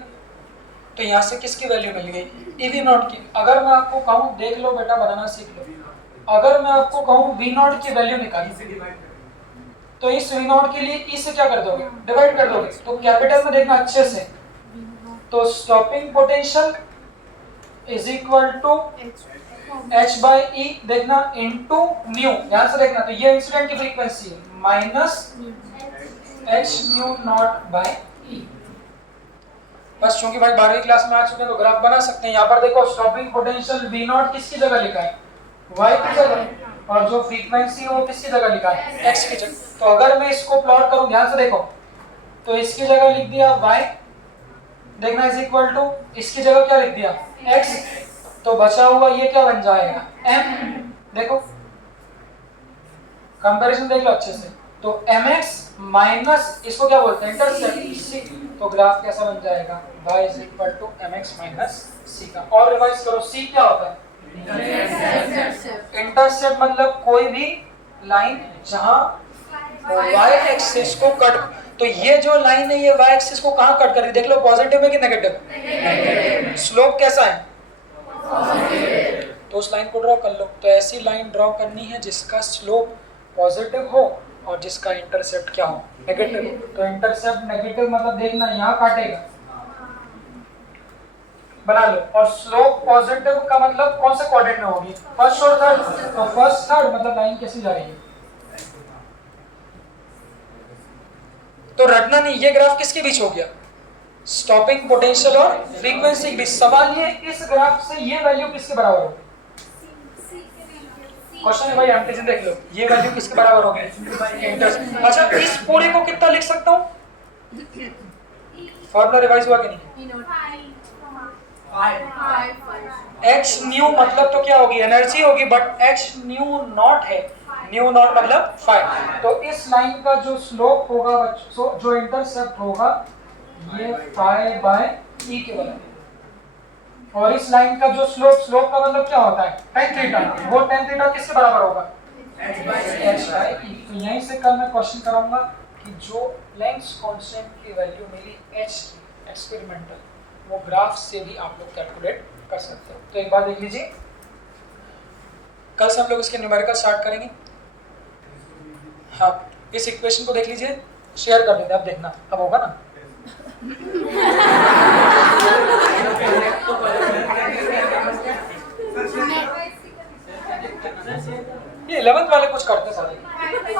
तो यहाँ से किसकी वैल्यू मिल गई? EV नॉट की। अगर मैं आपको कहूँ, देख लो बेटा, बनाना सीख लो, अगर मैं आपको कहूँ V नॉट की वैल्यू निकाली, तो इस V नॉट के लिए E से क्या कर दोगे? डिवाइड कर दोगे। तो कैपिटल में देखना अच्छे से, तो stopping potential is equal to H/E देखना इनटू न्यू। ध्यान से देखना, तो ये इंसिडेंट की फ्रीक्वेंसी है minus H nu naught by E। बस चूंकि भाई 12वीं क्लास में आ चुके हैं तो ग्राफ बना सकते हैं। यहाँ पर देखो स्टॉपिंग पोटेंशियल V नॉट किसकी जगह लिखा है? Y की जगह, और जो फ्रीक्वेंसी है वो किसकी जगह लिखा है? X की जगह। तो अगर मैं इसको प्लॉट करूं, ध्यान से देखो, तो इसकी जगह लिख दिया Y, देखना इज इक्वल टू, इसकी जगह क्या लिख दिया? X। तो बचा हुआ ये क्या बन जाएगा? M। देखो कंपैरिजन देख लो अच्छे से, तो mx माइनस इसको क्या बोलते हैं? Intercept C। तो ग्राफ कैसा बन जाएगा? y is equal to mx minus c का। और रिवाइज करो, c क्या होता है? इंटरसेप्ट मतलब कोई भी लाइन जहां y एक्सिस को कट, तो ये जो लाइन है ये y एक्सिस को कहां कट कर रही है? देख लो, पॉजिटिव है कि नेगेटिव? स्लोप कैसा है? तो उस लाइन को ड्रॉ कर लो। तो ऐसी लाइन ड्रॉ करनी है जिसका स्लोप पॉजिटिव हो और जिसका इंटरसेप्ट क्या हो? नेगेटिव। तो इंटरसेप्ट नेगेटिव मतलब देखना यहाँ काटेगा, बना लो। और स्लोप पॉजिटिव का मतलब कौन से क्वाड्रेंट में होगी, फर्स्ट और थर्ड, तो फर्स्ट थर्ड मतलब लाइन कैसी जा रही है। तो रटना नहीं, ये ग्राफ किसके बीच हो गया, स्टॉपिंग पोटेंशियल और फ्रीक्वेंसी के बीच। सवाल ये इस ग्राफ से ये वैल्यू किसके बराबर होगी, क्वेश्चन है भाई एमटीसी देख लो, ये वैल्यू किसके बराबर होगी। अच्छा इस पूरे को कितना लिख सकता हूँ, फॉर्मूला रिवाइज हुआ कि नहीं, एच न्यू मतलब तो क्या होगी, एनर्जी होगी, बट एच न्यू नॉट है, न्यू नॉट मतलब 5। तो इस लाइन का जो स्लोप होगा बच्चों, जो इंटरसेप्ट होगा ये 5/e के बराबर, और इस लाइन का जो स्लोप का मतलब क्या होता है tan थीटा, वो tan थीटा किसके बराबर होगा, h/e। तो यहीं से कल मैं क्वेश्चन कराऊंगा कि जो लेंस कांस्टेंट की वैल्यू मिली h की एक्सपेरिमेंटल, वो ग्राफ से भी आप लोग कैलकुलेट कर सकते हो। तो एक बार देख लीजिए, कल से हम लोग इसके न्यूमेरिकल स्टार्ट करेंगे। हाँ इस इक्वेशन को देख लीजिए, शेयर कर देते हैं, अब देखना अब होगा ना। ये 11th वाले कुछ करते सारे।